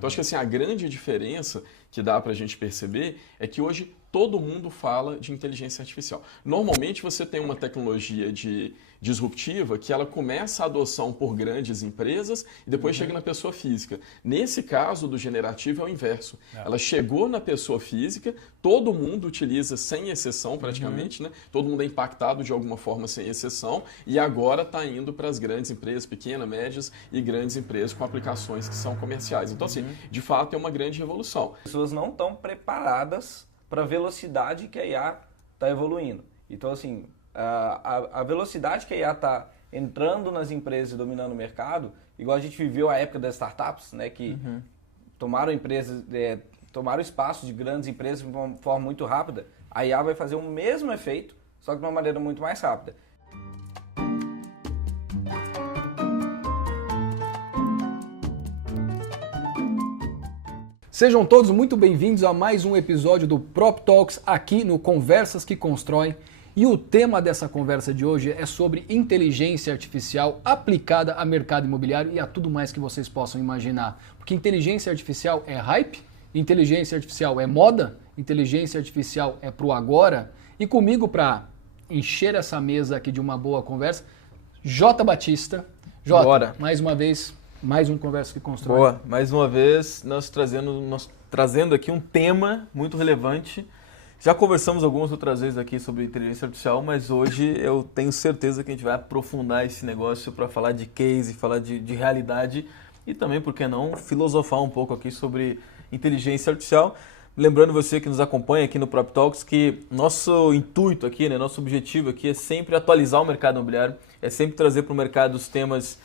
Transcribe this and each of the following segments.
Então, acho que assim, a grande diferença que dá para a gente perceber é que hoje todo mundo fala de inteligência artificial. Normalmente você tem uma tecnologia disruptiva que ela começa a adoção por grandes empresas e depois chega na pessoa física. Nesse caso do generativo é o inverso. Ela chegou na pessoa física, todo mundo utiliza sem exceção praticamente, né? Todo mundo é impactado de alguma forma sem exceção e agora está indo para as grandes empresas, pequenas, médias e grandes empresas com aplicações que são comerciais. Então, assim, de fato é uma grande revolução. As pessoas não estão preparadas para a velocidade que a IA está evoluindo. Então, assim, a velocidade que a IA está entrando nas empresas e dominando o mercado, igual a gente viveu a época das startups, né, que tomaram empresas, tomaram espaço de grandes empresas de uma forma muito rápida, a IA vai fazer o mesmo efeito, só que de uma maneira muito mais rápida. Sejam todos muito bem-vindos a mais um episódio do Prop Talks aqui no Conversas que Constroem. E o tema dessa conversa de hoje é sobre inteligência artificial aplicada a mercado imobiliário e a tudo mais que vocês possam imaginar. Porque inteligência artificial é hype, inteligência artificial é moda, inteligência artificial é pro agora. E comigo para encher essa mesa aqui de uma boa conversa, Jota Batista. Jota, Bora. mais uma vez, mais um Conversa que Constrói. Boa, mais uma vez nós trazendo aqui um tema muito relevante. Já conversamos algumas outras vezes aqui sobre inteligência artificial, mas hoje eu tenho certeza que a gente vai aprofundar esse negócio para falar de case, falar de realidade e também, por que não, filosofar um pouco aqui sobre inteligência artificial. Lembrando você que nos acompanha aqui no Prop Talks que nosso intuito aqui, né, nosso objetivo aqui é sempre atualizar o mercado imobiliário, é sempre trazer para o mercado os temas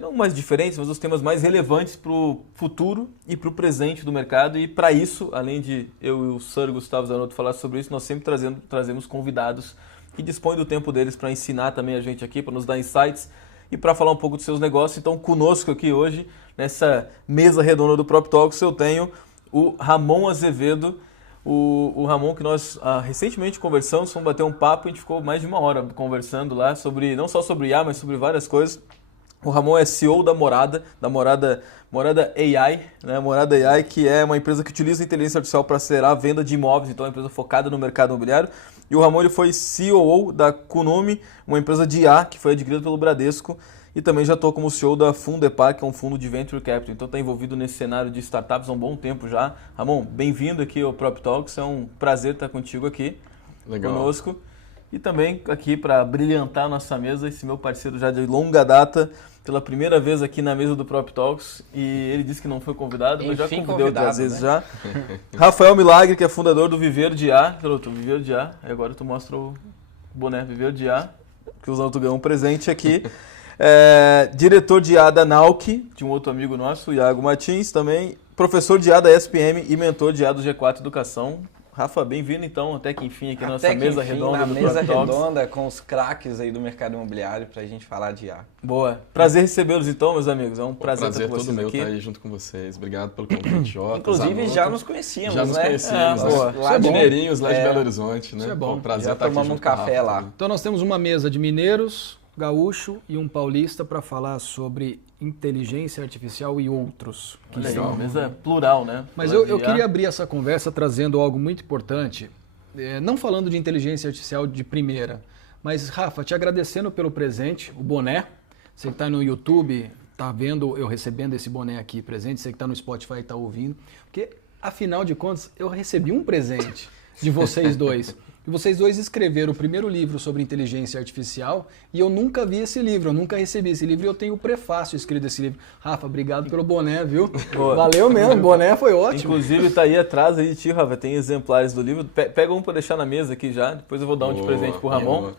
não mais diferentes, mas os temas mais relevantes para o futuro e para o presente do mercado. E para isso, além de eu e o Sr. Gustavo Zanotto falar sobre isso, nós sempre trazemos convidados que dispõem do tempo deles para ensinar também a gente aqui, para nos dar insights e para falar um pouco dos seus negócios. Então, conosco aqui hoje, nessa mesa redonda do Prop Talks, eu tenho o Ramon Azevedo. O Ramon, que nós recentemente conversamos, fomos bater um papo, a gente ficou mais de uma hora conversando lá, sobre não só sobre IA, mas sobre várias coisas. O Ramon é CEO da Morada AI, né? Morada AI, que é uma empresa que utiliza a inteligência artificial para acelerar a venda de imóveis, então é uma empresa focada no mercado imobiliário. E o Ramon ele foi COO da Kunumi, uma empresa de IA que foi adquirida pelo Bradesco, e também já estou como CEO da Fundepar, que é um fundo de Venture Capital. Então está envolvido nesse cenário de startups há um bom tempo já. Ramon, bem-vindo aqui ao Prop Talks, é um prazer estar contigo aqui. Legal. Conosco. E também aqui para brilhantar a nossa mesa, esse meu parceiro já de longa data, pela primeira vez aqui na mesa do Prop Talks, e ele disse que não foi convidado, mas já convidei outras vezes, né? Já. Rafael Milagre, que é fundador do Viveiro de IA. Viveiro de IA, e agora tu mostra o boné Viveiro de IA, que o Zanotto ganhou um presente aqui. Diretor de IA da Nauki, de um outro amigo nosso, o Iago Martins, também professor de IA da SPM e mentor de IA do G4 Educação. Rafa, bem-vindo então, até que enfim, aqui na nossa mesa redonda do Prop Talks. Na mesa redonda com os craques aí do mercado imobiliário pra gente falar de IA. Boa. Prazer recebê-los então, meus amigos. É um prazer estar com vocês todo meu aqui. Estar aí junto com vocês. Obrigado pelo convite, Jota. Inclusive já nos conhecíamos, né? Já nos conhecíamos. Lá de Mineirinhos, lá de Belo Horizonte, né? Isso é bom. Prazer Já estar aqui tomamos um junto com o café Rafa. lá. Então nós temos uma mesa de mineiros, gaúcho e um paulista para falar sobre inteligência artificial e outros. Legal, mesa plural, né? Mas eu queria abrir essa conversa trazendo algo muito importante, não falando de inteligência artificial de primeira, mas Rafa, te agradecendo pelo presente, o boné. Você que está no YouTube, está vendo eu recebendo esse boné aqui presente, você que está no Spotify está ouvindo, porque afinal de contas eu recebi um presente de vocês dois. E vocês dois escreveram o primeiro livro sobre inteligência artificial e eu nunca vi esse livro, eu nunca recebi esse livro e eu tenho o prefácio escrito desse livro. Rafa, obrigado pelo boné, viu? Boa. Valeu mesmo, o boné foi ótimo. Inclusive tá aí atrás aí de ti, Rafa, tem exemplares do livro. Pega um para deixar na mesa aqui já, depois eu vou dar um de presente pro Ramon.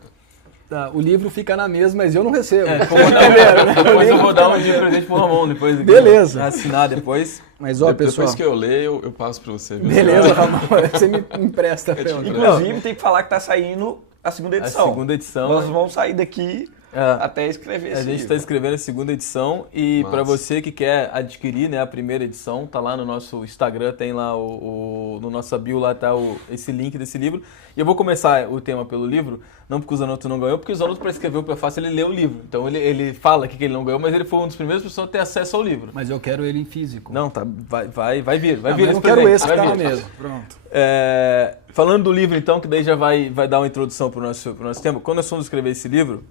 Tá, o livro fica na mesa, mas eu não recebo. Depois eu vou dar um de presente pro Ramon depois. Aqui, Beleza. Assinar depois. Mas ó, pessoal... Depois que eu leio, eu passo para você. Viu? Beleza, Ramon, você me empresta. Inclusive tem que falar que tá saindo a segunda edição. A segunda edição. Nós vamos sair daqui até escrever esse A gente livro. está escrevendo a segunda edição e Massa. para você que quer adquirir, né, a primeira edição, tá lá no nosso Instagram, tem lá no nosso bio lá tá esse link desse livro. E eu vou começar o tema pelo livro, não porque o Zanotto não ganhou, porque o Zanotto para escrever o prefácio ele leu o livro. Então ele fala aqui que ele não ganhou, mas ele foi um dos primeiros pessoas a ter acesso ao livro. Mas eu quero ele em físico. Não, tá, vai vir Não, esse eu não quero presente, esse, vai tá na vir. mesa. Pronto. Falando do livro então, que daí já vai dar uma introdução pro nosso tema. Quando nós fomos escrever esse livro,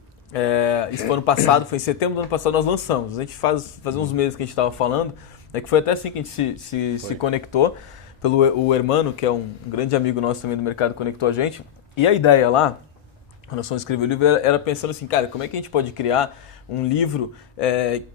isso foi ano passado, foi em setembro do ano passado nós lançamos. A gente faz uns meses que a gente estava falando, que foi até assim que a gente se conectou, o Hermano, que é um grande amigo nosso também do mercado, conectou a gente. E a ideia lá, quando nós fomos escrever o livro, era pensando assim, cara, como é que a gente pode criar um livro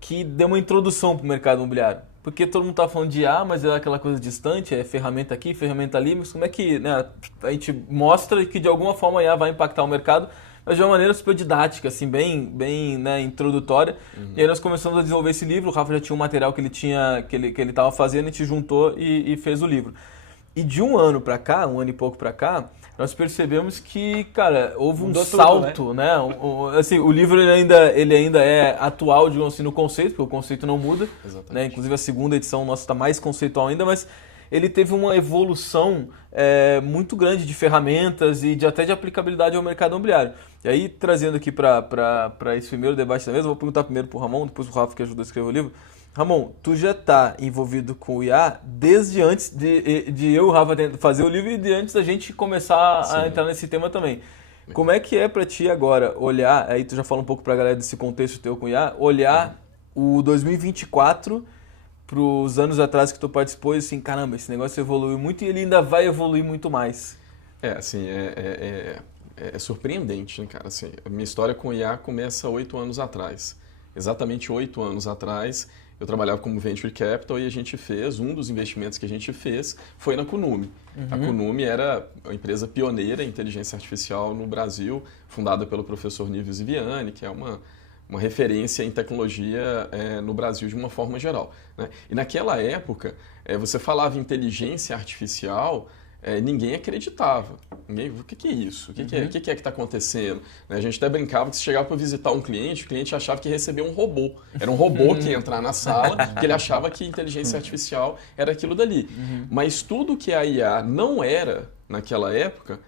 que dê uma introdução para o mercado imobiliário? Porque todo mundo está falando de IA, mas é aquela coisa distante, é ferramenta aqui, ferramenta ali, mas como é que, né, a gente mostra que de alguma forma a IA vai impactar o mercado, mas de uma maneira super didática, assim, bem né, introdutória. E aí nós começamos a desenvolver esse livro, o Rafa já tinha um material que ele estava fazendo, a gente juntou e fez o livro. E de um ano e pouco para cá, nós percebemos que, cara, houve um salto, né? Assim, o livro ele ainda é atual, digamos assim, no conceito, porque o conceito não muda. Né? Inclusive a segunda edição nossa está mais conceitual ainda, mas ele teve uma evolução muito grande de ferramentas e até de aplicabilidade ao mercado imobiliário. E aí, trazendo aqui para esse primeiro debate da mesa, eu vou perguntar primeiro para o Ramon, depois o Rafa que ajudou a escrever o livro. Ramon, tu já está envolvido com o IA desde antes de eu e o Rafa fazer o livro e de antes da gente começar a entrar nesse tema também. Como é que é para ti agora olhar, aí tu já fala um pouco para a galera desse contexto teu com o IA, olhar o 2024 para os anos atrás que tu participou e assim, caramba, esse negócio evoluiu muito e ele ainda vai evoluir muito mais. Assim, é surpreendente, né, cara? Assim, a minha história com o IA começa 8 anos atrás. Exatamente 8 anos atrás, eu trabalhava como Venture Capital e a gente fez, um dos investimentos que a gente fez foi na Kunumi. A Kunumi era uma empresa pioneira em inteligência artificial no Brasil, fundada pelo professor Nível Ziviani, que é uma referência em tecnologia no Brasil de uma forma geral. Né? E naquela época, você falava em inteligência artificial, ninguém acreditava. O que é isso? O que é que está acontecendo? A gente até brincava que se chegava para visitar um cliente, o cliente achava que ia receber um robô. Era um robô que ia entrar na sala, que ele achava que inteligência artificial era aquilo dali. Mas tudo que a IA não era, naquela época,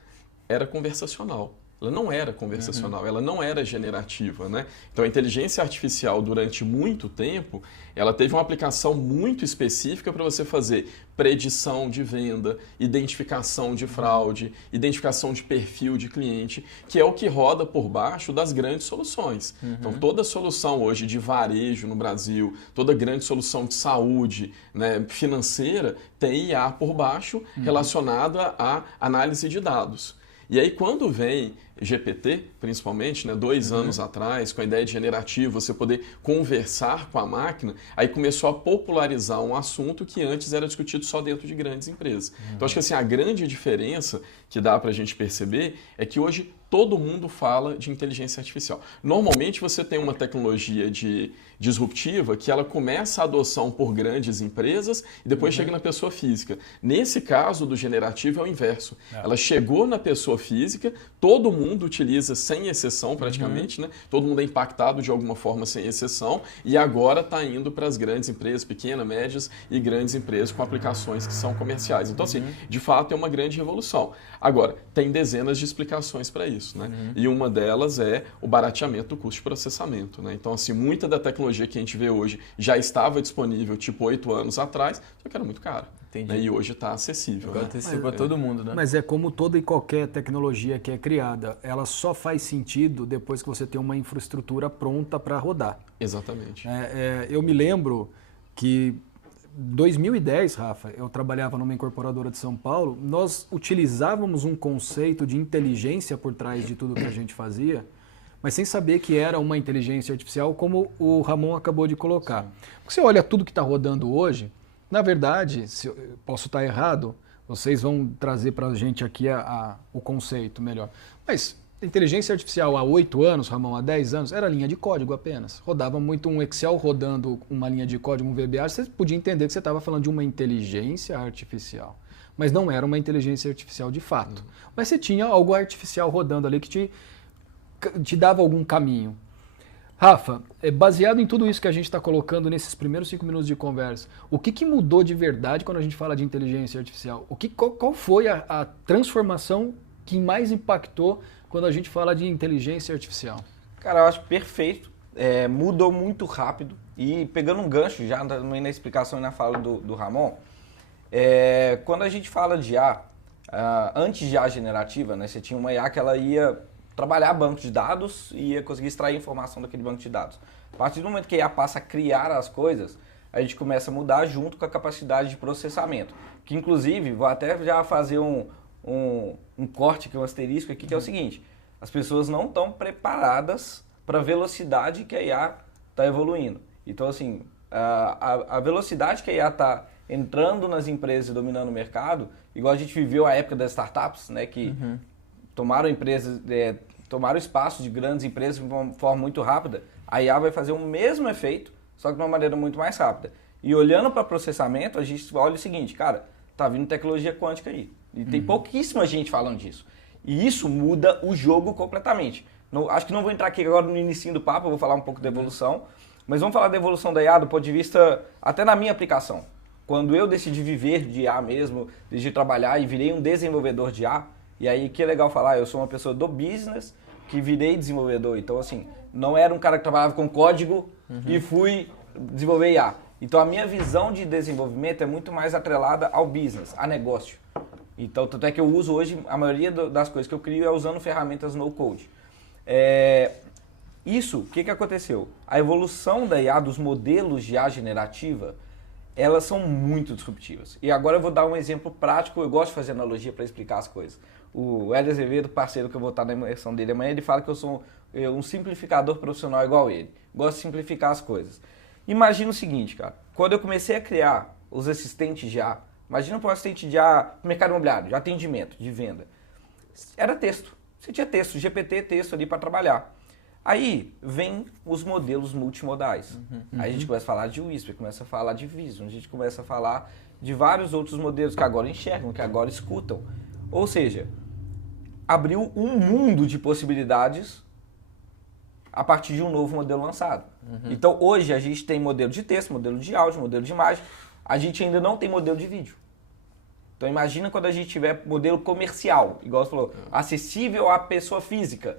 era conversacional. Ela não era conversacional, ela não era generativa, né? Então a inteligência artificial durante muito tempo, ela teve uma aplicação muito específica para você fazer predição de venda, identificação de fraude, identificação de perfil de cliente, que é o que roda por baixo das grandes soluções. Então toda solução hoje de varejo no Brasil, toda grande solução de saúde, né, financeira, tem IA por baixo relacionada à análise de dados. E aí quando vem GPT, principalmente, né, 2 anos atrás, com a ideia de generativo, você poder conversar com a máquina, aí começou a popularizar um assunto que antes era discutido só dentro de grandes empresas. Então acho que assim, a grande diferença que dá para a gente perceber é que hoje todo mundo fala de inteligência artificial. Normalmente você tem uma tecnologia disruptiva que ela começa a adoção por grandes empresas e depois chega na pessoa física. Nesse caso do generativo é o inverso. Ela chegou na pessoa física, todo mundo utiliza sem exceção praticamente, né? Todo mundo é impactado de alguma forma sem exceção e agora está indo para as grandes empresas, pequenas, médias e grandes empresas com aplicações que são comerciais. Então assim, de fato é uma grande revolução. Agora, tem dezenas de explicações para isso. Né? E uma delas é o barateamento do custo de processamento. Né? Então, assim, muita da tecnologia que a gente vê hoje já estava disponível, tipo, 8 anos atrás, só que era muito caro. Né? E hoje está acessível. Agora acessível para todo mundo, né? Mas é como toda e qualquer tecnologia que é criada, ela só faz sentido depois que você tem uma infraestrutura pronta para rodar. Exatamente. Eu me lembro que 2010, Rafa, eu trabalhava numa incorporadora de São Paulo, nós utilizávamos um conceito de inteligência por trás de tudo que a gente fazia, mas sem saber que era uma inteligência artificial, como o Ramon acabou de colocar. Porque você olha tudo que está rodando hoje, na verdade, se eu posso estar errado, vocês vão trazer para a gente aqui o conceito melhor, mas inteligência artificial há 8 anos, Ramon, há 10 anos, era linha de código apenas. Rodava muito um Excel rodando uma linha de código, um VBA, você podia entender que você estava falando de uma inteligência artificial. Mas não era uma inteligência artificial de fato. Mas você tinha algo artificial rodando ali que te dava algum caminho. Rafa, baseado em tudo isso que a gente está colocando nesses primeiros 5 minutos de conversa, o que mudou de verdade quando a gente fala de inteligência artificial? Qual foi a transformação que mais impactou quando a gente fala de inteligência artificial? Cara, eu acho perfeito. Mudou muito rápido. E pegando um gancho já na explicação e na fala do Ramon, quando a gente fala de IA, antes de IA generativa, né, você tinha uma IA que ela ia trabalhar banco de dados e ia conseguir extrair informação daquele banco de dados. A partir do momento que a IA passa a criar as coisas, a gente começa a mudar junto com a capacidade de processamento. Que inclusive, vou até já fazer um corte, que é um asterisco aqui, que é o seguinte: as pessoas não estão preparadas para a velocidade que a IA está evoluindo. Então, assim, a velocidade que a IA está entrando nas empresas e dominando o mercado, igual a gente viveu a época das startups, né, que tomaram espaço de grandes empresas de uma forma muito rápida, a IA vai fazer o mesmo efeito, só que de uma maneira muito mais rápida. E olhando para processamento, a gente olha o seguinte, cara, tá vindo tecnologia quântica aí. E tem pouquíssima gente falando disso. E isso muda o jogo completamente. Acho que não vou entrar aqui agora no início do papo, eu vou falar um pouco da evolução, mas vamos falar da evolução da IA do ponto de vista, até na minha aplicação. Quando eu decidi viver de IA mesmo, decidi trabalhar e virei um desenvolvedor de IA, e aí que é legal falar, eu sou uma pessoa do business que virei desenvolvedor. Então, assim, não era um cara que trabalhava com código e fui desenvolver IA. Então, a minha visão de desenvolvimento é muito mais atrelada ao business, a negócio. Então, tanto é que eu uso hoje, a maioria das coisas que eu crio é usando ferramentas no-code. O que aconteceu? A evolução da IA, dos modelos de IA generativa, elas são muito disruptivas. E agora eu vou dar um exemplo prático, eu gosto de fazer analogia para explicar as coisas. O Hélio Azevedo, parceiro que eu vou estar na imersão dele amanhã, ele fala que eu sou um simplificador profissional igual ele. Gosto de simplificar as coisas. Imagina o seguinte, cara. Quando eu comecei a criar os assistentes de IA, imagina para um assistente de IA no mercado imobiliário, de atendimento, de venda. Era texto. Você tinha texto, GPT, texto ali para trabalhar. Aí vem os modelos multimodais. Aí a gente começa a falar de Whisper, começa a falar de Vision, a gente começa a falar de vários outros modelos que agora enxergam, que agora escutam. Ou seja, abriu um mundo de possibilidades a partir de um novo modelo lançado. Então hoje a gente tem modelo de texto, modelo de áudio, modelo de imagem, a gente ainda não tem modelo de vídeo. Então imagina quando a gente tiver modelo comercial, igual você falou, acessível à pessoa física,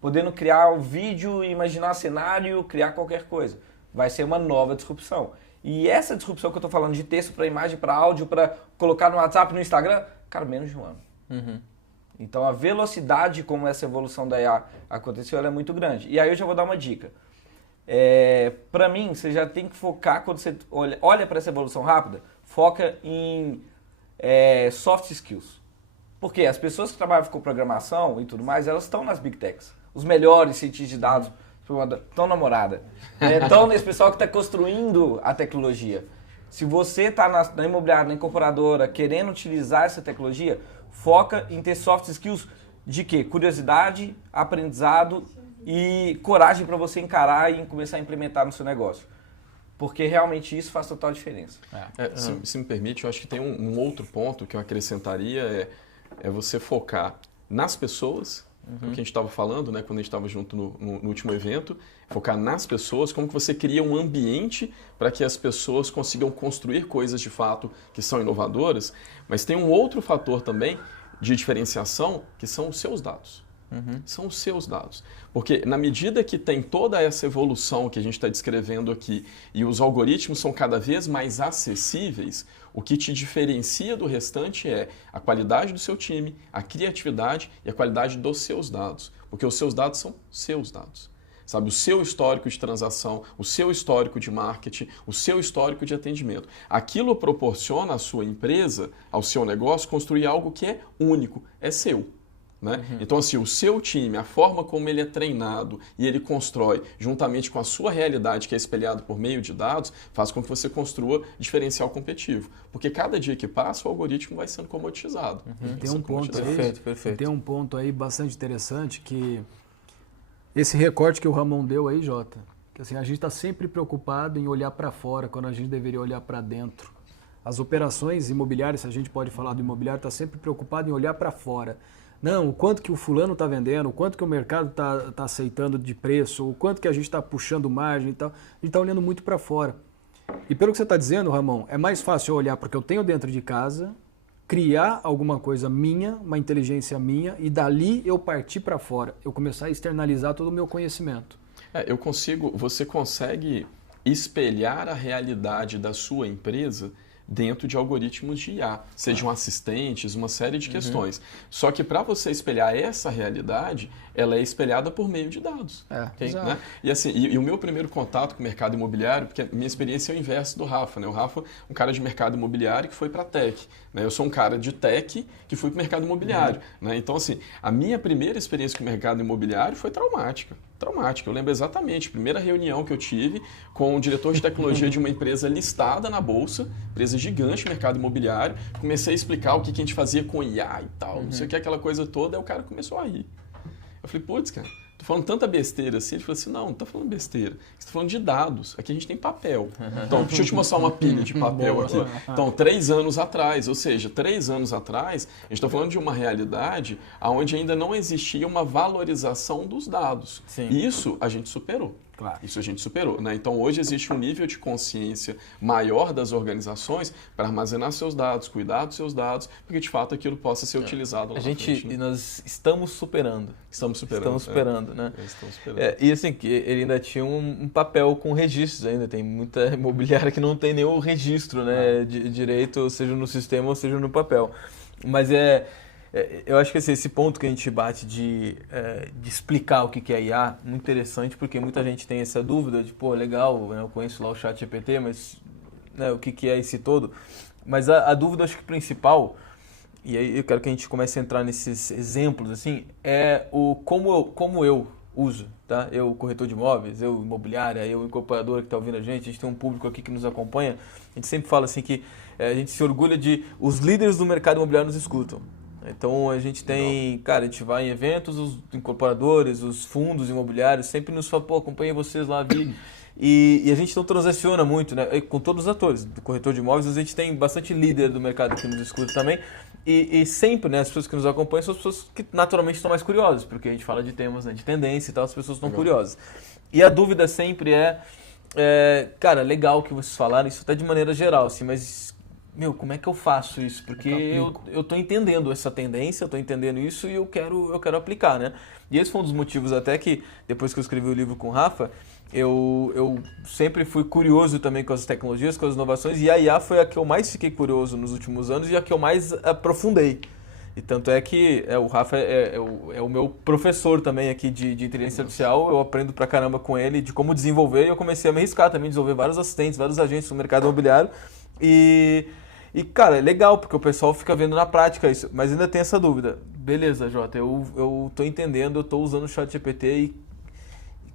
podendo criar o vídeo, imaginar cenário, criar qualquer coisa. Vai ser uma nova disrupção. E essa disrupção que eu estou falando de texto para imagem, para áudio, para colocar no WhatsApp, no Instagram, cara, menos de um ano. Então a velocidade como essa evolução da IA aconteceu, ela é muito grande. E aí eu já vou dar uma dica. Para mim, você já tem que focar, quando você olha para essa evolução rápida, foca em soft skills. Porque as pessoas que trabalham com programação e tudo mais, elas estão nas big techs. Os melhores cientistas de dados estão na morada. Estão nesse pessoal que está construindo a tecnologia. Se você está na imobiliária, na incorporadora, querendo utilizar essa tecnologia, foca em ter soft skills de quê? Curiosidade, aprendizado e coragem para você encarar e começar a implementar no seu negócio. Porque realmente isso faz total diferença. Se me permite, eu acho que tem um outro ponto que eu acrescentaria, é você focar nas pessoas, o que a gente estava falando, né, quando a gente estava junto no último evento, focar nas pessoas, como que você cria um ambiente para que as pessoas consigam construir coisas de fato que são inovadoras, mas tem um outro fator também de diferenciação, que são os seus dados. São os seus dados. Porque na medida que tem toda essa evolução que a gente está descrevendo aqui e os algoritmos são cada vez mais acessíveis, o que te diferencia do restante é a qualidade do seu time, a criatividade e a qualidade dos seus dados. Porque os seus dados são seus dados. Sabe, o seu histórico de transação, o seu histórico de marketing, o seu histórico de atendimento. Aquilo proporciona à sua empresa, ao seu negócio, construir algo que é único, é seu. Né? Então, assim, o seu time, a forma como ele é treinado e ele constrói, juntamente com a sua realidade, que é espelhada por meio de dados, faz com que você construa diferencial competitivo. Porque cada dia que passa, o algoritmo vai sendo comoditizado. Tem um ponto aí, Perfeito. tem um ponto aí bastante interessante, que esse recorte que o Ramon deu aí, Jota, que assim, a gente está sempre preocupado em olhar para fora, quando a gente deveria olhar para dentro. As operações imobiliárias, se a gente pode falar do imobiliário, está sempre preocupado em olhar para fora. Não, o quanto que o fulano está vendendo, o quanto que o mercado tá aceitando de preço, o quanto que a gente está puxando margem e tal. A gente está olhando muito para fora. E pelo que você está dizendo, Ramon, é mais fácil eu olhar para o que eu tenho dentro de casa, criar alguma coisa minha, uma inteligência minha, e dali eu partir para fora, eu começar a externalizar todo o meu conhecimento. Você consegue espelhar a realidade da sua empresa dentro de algoritmos de IA, sejam assistentes, uma série de questões. Só que para você espelhar essa realidade, ela é espelhada por meio de dados. Né? E assim, e o meu primeiro contato com o mercado imobiliário, porque a minha experiência é o inverso do Rafa, né? O Rafa é um cara de mercado imobiliário que foi para tech, né? Eu sou um cara de tech que fui para o mercado imobiliário, né? Então assim, a minha primeira experiência com o mercado imobiliário foi traumática. Eu lembro exatamente, a primeira reunião que eu tive com o diretor de tecnologia de uma empresa listada na bolsa, empresa gigante, mercado imobiliário, comecei a explicar o que a gente fazia com IA e tal, não sei o que, aquela coisa toda, aí o cara começou a rir. Eu falei, putz, cara, tô falando tanta besteira assim. Ele falou assim, não tá falando besteira. Você tá falando de dados. Aqui a gente tem papel. Então, deixa eu te mostrar uma pilha de papel aqui. Então, 3 anos atrás, ou seja, 3 anos atrás, a gente está falando de uma realidade onde ainda não existia uma valorização dos dados. Sim. Isso a gente superou. Claro. Isso a gente superou, né? Então, hoje existe um nível de consciência maior das organizações para armazenar seus dados, cuidar dos seus dados, porque de fato aquilo possa ser utilizado lá na frente, né? Nós estamos superando. Estamos superando, né? Estamos superando. E assim, que ele ainda tinha um papel com registros ainda. Tem muita imobiliária que não tem nenhum registro, né? De direito, seja no sistema ou seja no papel. Mas eu acho que esse ponto que a gente bate de explicar o que é IA, muito interessante, porque muita gente tem essa dúvida de, pô, legal, né, eu conheço lá o ChatGPT, mas né, o que é esse todo? Mas a dúvida, acho que principal, e aí eu quero que a gente comece a entrar nesses exemplos, assim, é o como eu uso, tá? Eu, corretor de imóveis, eu, imobiliária, eu, incorporadora que está ouvindo a gente tem um público aqui que nos acompanha, a gente sempre fala assim que a gente se orgulha de os líderes do mercado imobiliário nos escutam. Então a gente tem, cara, a gente vai em eventos, os incorporadores, os fundos imobiliários sempre nos falam, pô, acompanhei vocês lá, vi. E a gente não transaciona muito, né? Com todos os atores do corretor de imóveis, a gente tem bastante líder do mercado que nos escuta também. E sempre, né, as pessoas que nos acompanham são as pessoas que naturalmente estão mais curiosas, porque a gente fala de temas, né, de tendência e tal, as pessoas estão curiosas. E a dúvida sempre cara, legal que vocês falaram, isso até de maneira geral, assim, mas como é que eu faço isso? Porque eu estou entendendo essa tendência, eu estou entendendo isso e eu quero aplicar, né? E esse foi um dos motivos até que, depois que eu escrevi o livro com o Rafa, eu sempre fui curioso também com as tecnologias, com as inovações, e a IA foi a que eu mais fiquei curioso nos últimos anos e a que eu mais aprofundei. E tanto é que o Rafa é o meu professor também aqui de inteligência artificial, eu aprendo pra caramba com ele de como desenvolver, e eu comecei a me arriscar também, desenvolver vários assistentes, vários agentes no mercado imobiliário, e cara, é legal, porque o pessoal fica vendo na prática isso, mas ainda tem essa dúvida. Beleza, Jota, eu tô entendendo, eu tô usando o ChatGPT e,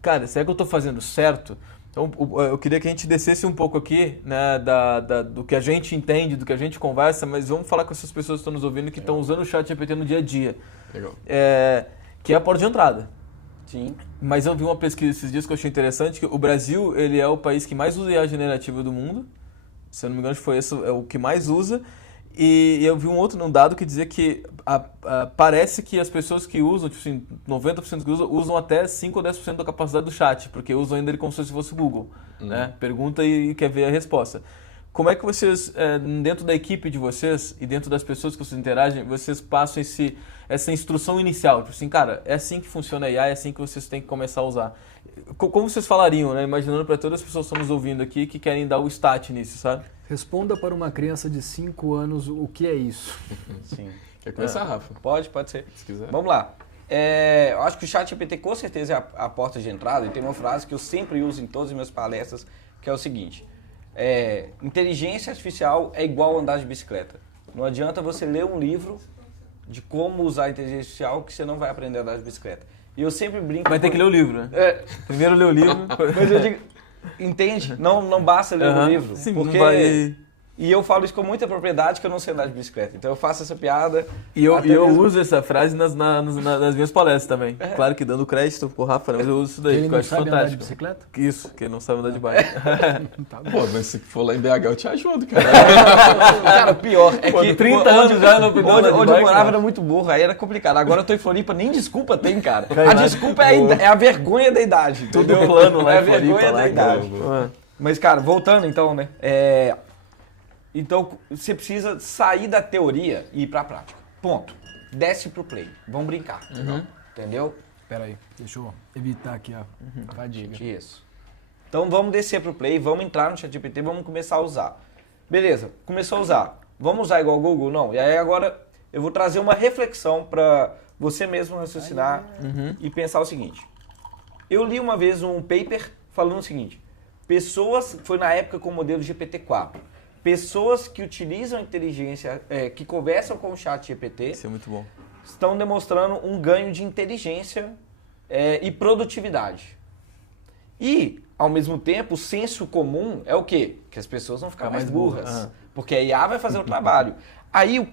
cara, será que eu tô fazendo certo? Então, eu queria que a gente descesse um pouco aqui, né, do que a gente entende, do que a gente conversa, mas vamos falar com essas pessoas que estão nos ouvindo que estão usando o ChatGPT no dia a dia. Legal. Que é a porta de entrada. Sim. Mas eu vi uma pesquisa esses dias que eu achei interessante, que o Brasil ele é o país que mais usa IA generativa do mundo. Se eu não me engano, foi esse o que mais usa. E eu vi um dado que dizia que parece que as pessoas que usam, tipo assim, 90% que usam até 5 ou 10% da capacidade do chat, porque usam ainda ele como se fosse o Google. Né? Pergunta e quer ver a resposta. Como é que vocês, dentro da equipe de vocês e dentro das pessoas que vocês interagem, vocês passam essa instrução inicial? Tipo assim, cara, é assim que funciona a IA, é assim que vocês têm que começar a usar. Como vocês falariam, né? Imaginando para todas as pessoas que estão nos ouvindo aqui que querem dar o start nisso, sabe? Responda para uma criança de 5 anos o que é isso. Sim. Quer começar, Rafa? Pode ser. Se quiser. Vamos lá. Eu acho que o ChatGPT com certeza é a porta de entrada, e tem uma frase que eu sempre uso em todas as minhas palestras, que é o seguinte: inteligência artificial é igual andar de bicicleta. Não adianta você ler um livro de como usar a inteligência artificial que você não vai aprender a andar de bicicleta. E eu sempre brinco... Vai ter que ler o livro, né? Primeiro ler o livro. Mas eu digo, entende? Não basta ler o livro. Sim, porque não vai... E eu falo isso com muita propriedade que eu não sei andar de bicicleta. Então eu faço essa piada. E eu mesmo... uso essa frase nas minhas palestras também. Claro que dando crédito pro Rafa, mas eu uso isso daí, Ele porque eu não acho sabe andar de fantástico. bicicleta? Isso, que ele não sabe andar de bike. Pô, mas se for lá em BH eu te ajudo, cara. Cara, o pior é Pô, que 30 anos já não pedala de onde eu bike, morava cara. era muito burro, aí era complicado. Agora eu tô em Floripa, nem desculpa tem, cara. A desculpa é a vergonha da idade. Tudo entendeu? plano lá É a em Floripa, vergonha lá, da idade. cara. Mas, cara, voltando então, né? Então, você precisa sair da teoria e ir pra prática. Ponto. Desce pro play. Vamos brincar. Entendeu? Pera aí, deixa eu evitar aqui a fadiga. Isso. Então, vamos descer pro play, vamos entrar no ChatGPT, vamos começar a usar. Beleza, começou a usar. Vamos usar igual o Google? Não. E aí, agora, eu vou trazer uma reflexão pra você mesmo raciocinar e pensar o seguinte. Eu li uma vez um paper falando o seguinte. Foi na época com o modelo GPT-4. Pessoas que utilizam inteligência, que conversam com o chat GPT, Isso é muito bom. estão demonstrando um ganho de inteligência e produtividade. E, ao mesmo tempo, o senso comum é o quê? Que as pessoas vão ficar mais burras. Porque a IA vai fazer o trabalho. Aí, eu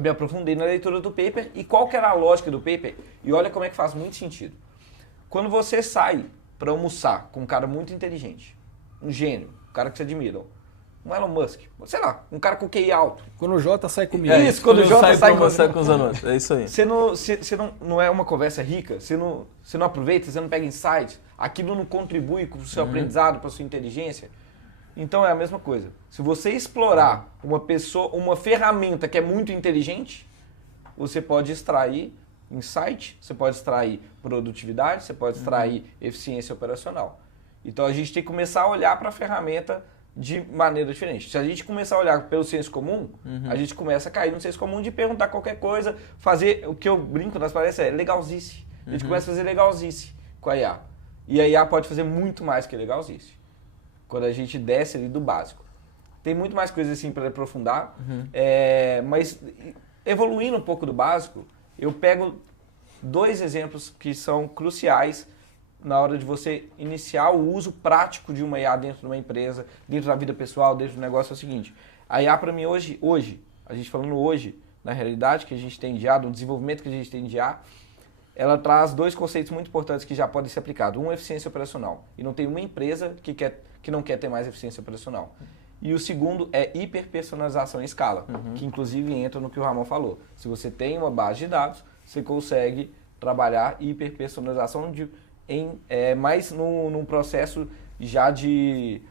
me aprofundei na leitura do paper e qual que era a lógica do paper? E olha como é que faz muito sentido. Quando você sai para almoçar com um cara muito inteligente, um gênio, um cara que você admira, um Elon Musk, sei lá, um cara com QI alto. Quando o Jota sai comigo. Isso, quando o Jota sai com os alunos. É isso aí. Você não é uma conversa rica, você não aproveita, você não pega insight, aquilo não contribui com o seu aprendizado, para a sua inteligência. Então é a mesma coisa. Se você explorar uma ferramenta que é muito inteligente, você pode extrair insight, você pode extrair produtividade, você pode extrair eficiência operacional. Então a gente tem que começar a olhar para a ferramenta de maneira diferente. Se a gente começar a olhar pelo senso comum, a gente começa a cair no senso comum de perguntar qualquer coisa, fazer o que eu brinco nas palestras legalzice. A gente começa a fazer legalzice com a IA. E a IA pode fazer muito mais que legalzice. Quando a gente desce ali do básico. Tem muito mais coisas assim para aprofundar, mas evoluindo um pouco do básico, eu pego 2 exemplos que são cruciais na hora de você iniciar o uso prático de uma IA dentro de uma empresa, dentro da vida pessoal, dentro do negócio. É o seguinte, a IA para mim hoje, a gente falando hoje, na realidade que a gente tem de IA, do desenvolvimento que a gente tem de IA, ela traz 2 conceitos muito importantes que já podem ser aplicados. Um é eficiência operacional, e não tem uma empresa que não quer ter mais eficiência operacional. E o segundo é hiperpersonalização em escala, que inclusive entra no que o Ramon falou. Se você tem uma base de dados, você consegue trabalhar hiperpersonalização mais num processo já de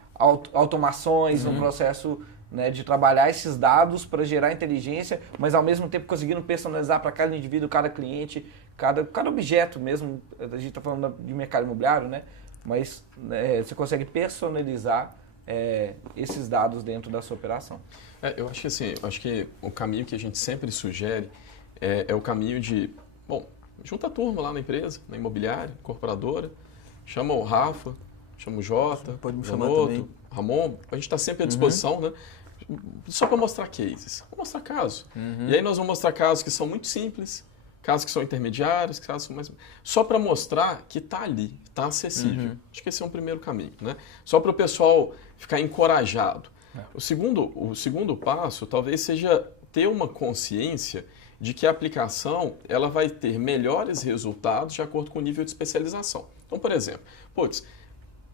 automações, num processo, né, de trabalhar esses dados para gerar inteligência, mas ao mesmo tempo conseguindo personalizar para cada indivíduo, cada cliente, cada objeto mesmo. A gente está falando de mercado imobiliário, né? Mas você consegue personalizar esses dados dentro da sua operação. Eu acho que o caminho que a gente sempre sugere é o caminho de, junta a turma lá na empresa, na imobiliária, incorporadora, chama o Rafa, chama o Jota, pode me o chamar Zanotto, também. Ramon, a gente está sempre à disposição, né? Só para mostrar cases, vamos mostrar casos. E aí nós vamos mostrar casos que são muito simples, casos que são intermediários, casos que são mais... Só para mostrar que está ali, está acessível. Acho que esse é um primeiro caminho, né? Só para o pessoal ficar encorajado. O segundo passo talvez seja ter uma consciência de que a aplicação ela vai ter melhores resultados de acordo com o nível de especialização. Então, por exemplo,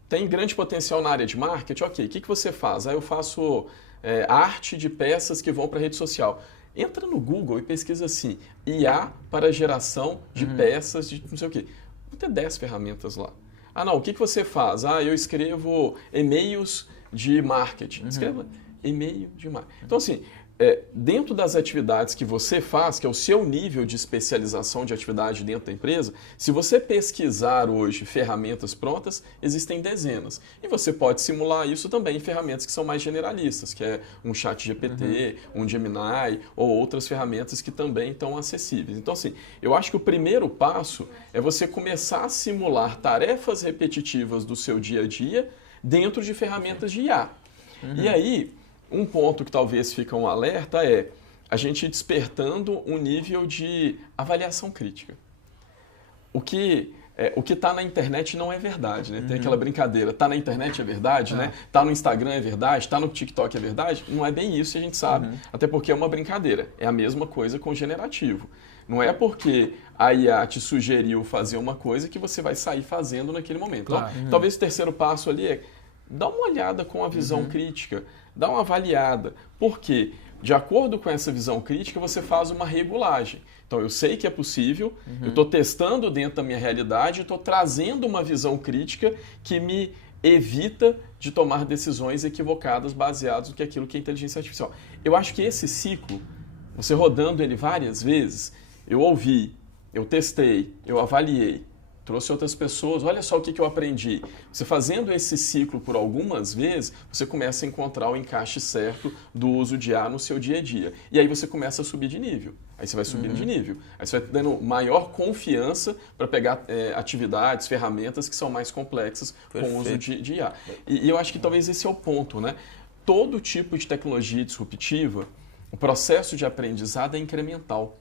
tem grande potencial na área de marketing, ok, o que você faz? Eu faço arte de peças que vão para a rede social. Entra no Google e pesquisa assim, IA para geração de peças de não sei o quê. Vão ter 10 ferramentas lá. O que você faz? Eu escrevo e-mails de marketing. Escreva e-mail de marketing. Então, assim, dentro das atividades que você faz, que é o seu nível de especialização de atividade dentro da empresa, se você pesquisar hoje ferramentas prontas, existem dezenas. E você pode simular isso também em ferramentas que são mais generalistas, que é um ChatGPT, um Gemini ou outras ferramentas que também estão acessíveis. Então, assim, eu acho que o primeiro passo é você começar a simular tarefas repetitivas do seu dia a dia dentro de ferramentas de IA. E aí, um ponto que talvez fica um alerta é a gente despertando um nível de avaliação crítica. O que o que está na internet não é verdade, né? Tem aquela brincadeira, está na internet é verdade, né? Está no Instagram é verdade, está no TikTok é verdade. Não é bem isso, a gente sabe. Até porque é uma brincadeira. É a mesma coisa com o generativo. Não é porque a IA te sugeriu fazer uma coisa que você vai sair fazendo naquele momento. Claro. Então, talvez o terceiro passo ali é dar uma olhada com a visão crítica, dá uma avaliada. Por quê? De acordo com essa visão crítica, você faz uma regulagem. Então, eu sei que é possível, eu estou testando dentro da minha realidade, estou trazendo uma visão crítica que me evita de tomar decisões equivocadas baseadas no que aquilo que é inteligência artificial. Eu acho que esse ciclo, você rodando ele várias vezes, eu ouvi, eu testei, eu avaliei, trouxe outras pessoas, olha só o que eu aprendi. Você fazendo esse ciclo por algumas vezes, você começa a encontrar o encaixe certo do uso de IA no seu dia a dia. E aí você começa a subir de nível. Aí você vai subindo de nível. Aí você vai dando maior confiança para pegar atividades, ferramentas que são mais complexas com o uso de IA. E eu acho que talvez esse é o ponto, né? Todo tipo de tecnologia disruptiva, o processo de aprendizado é incremental.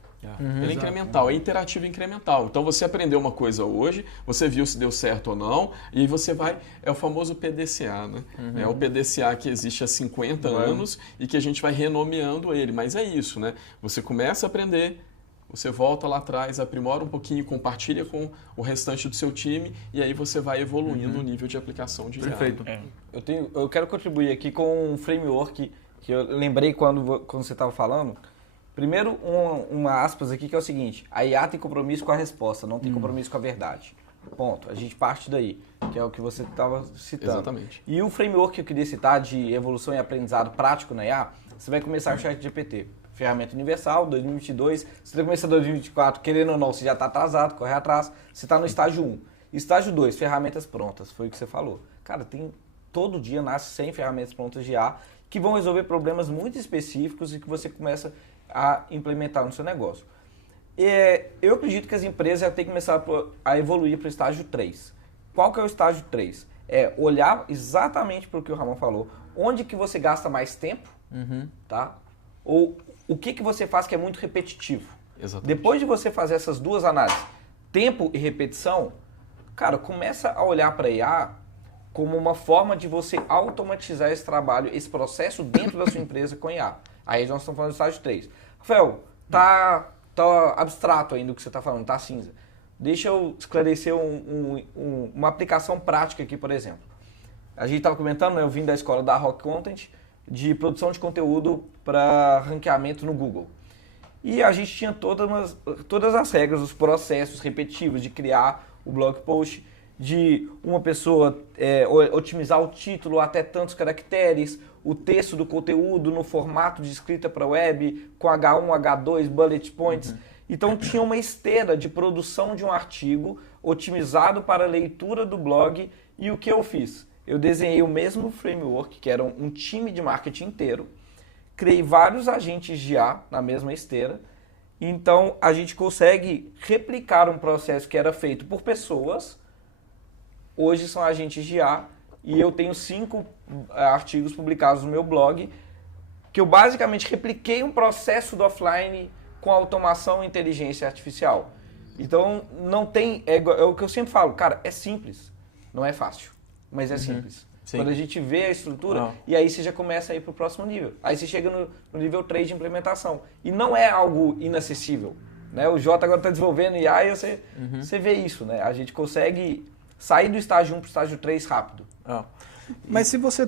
Ele é incremental, é interativo e incremental. Então você aprendeu uma coisa hoje, você viu se deu certo ou não, e aí você vai. É o famoso PDCA, né? É o PDCA que existe há 50 anos e que a gente vai renomeando ele. Mas é isso, né? Você começa a aprender, você volta lá atrás, aprimora um pouquinho, compartilha com o restante do seu time, e aí você vai evoluindo o nível de aplicação de IA. Perfeito. Eu quero contribuir aqui com um framework que eu lembrei quando você estava falando. Primeiro, uma aspas aqui que é o seguinte: a IA tem compromisso com a resposta, não tem compromisso com a verdade. Ponto. A gente parte daí, que é o que você estava citando. Exatamente. E o framework que eu queria citar de evolução e aprendizado prático na IA, você vai começar o ChatGPT. Ferramenta universal, 2022. Você vai começar 2024, querendo ou não, você já está atrasado, corre atrás. Você está no estágio 1. Estágio 2, ferramentas prontas. Foi o que você falou. Cara, todo dia nasce 100 ferramentas prontas de IA que vão resolver problemas muito específicos e que você começa a implementar no seu negócio. Eu acredito que as empresas já têm que começar a evoluir para o estágio 3. Qual que é o estágio 3? É olhar exatamente para o que o Ramon falou, onde que você gasta mais tempo, tá? Ou o que você faz que é muito repetitivo. Exatamente. Depois de você fazer essas duas análises, tempo e repetição, cara, começa a olhar para a IA como uma forma de você automatizar esse trabalho, esse processo dentro da sua empresa com IA. Aí nós estamos falando do estágio 3. Rafael, tá abstrato ainda o que você está falando, tá cinza. Deixa eu esclarecer uma aplicação prática aqui, por exemplo. A gente estava comentando, né, eu vim da escola da Rock Content, de produção de conteúdo para ranqueamento no Google. E a gente tinha todas as regras, os processos repetitivos de criar o blog post, de uma pessoa otimizar o título até tantos caracteres, o texto do conteúdo no formato de escrita para web, com H1, H2, bullet points. Então tinha uma esteira de produção de um artigo otimizado para a leitura do blog. E o que eu fiz? Eu desenhei o mesmo framework, que era um time de marketing inteiro, criei vários agentes de IA na mesma esteira. Então a gente consegue replicar um processo que era feito por pessoas. Hoje são agentes de IA e eu tenho 5 artigos publicados no meu blog que eu basicamente repliquei um processo do offline com automação e inteligência artificial. Então, não tem... É o que eu sempre falo, cara, é simples. Não é fácil, mas é simples. Sim. Quando a gente vê a estrutura, e aí você já começa a ir para o próximo nível. Aí você chega no nível 3 de implementação. E não é algo inacessível. Né? O Jota agora está desenvolvendo IA e você vê isso. Né? A gente consegue sair do estágio 1 para o estágio 3 rápido. Mas se você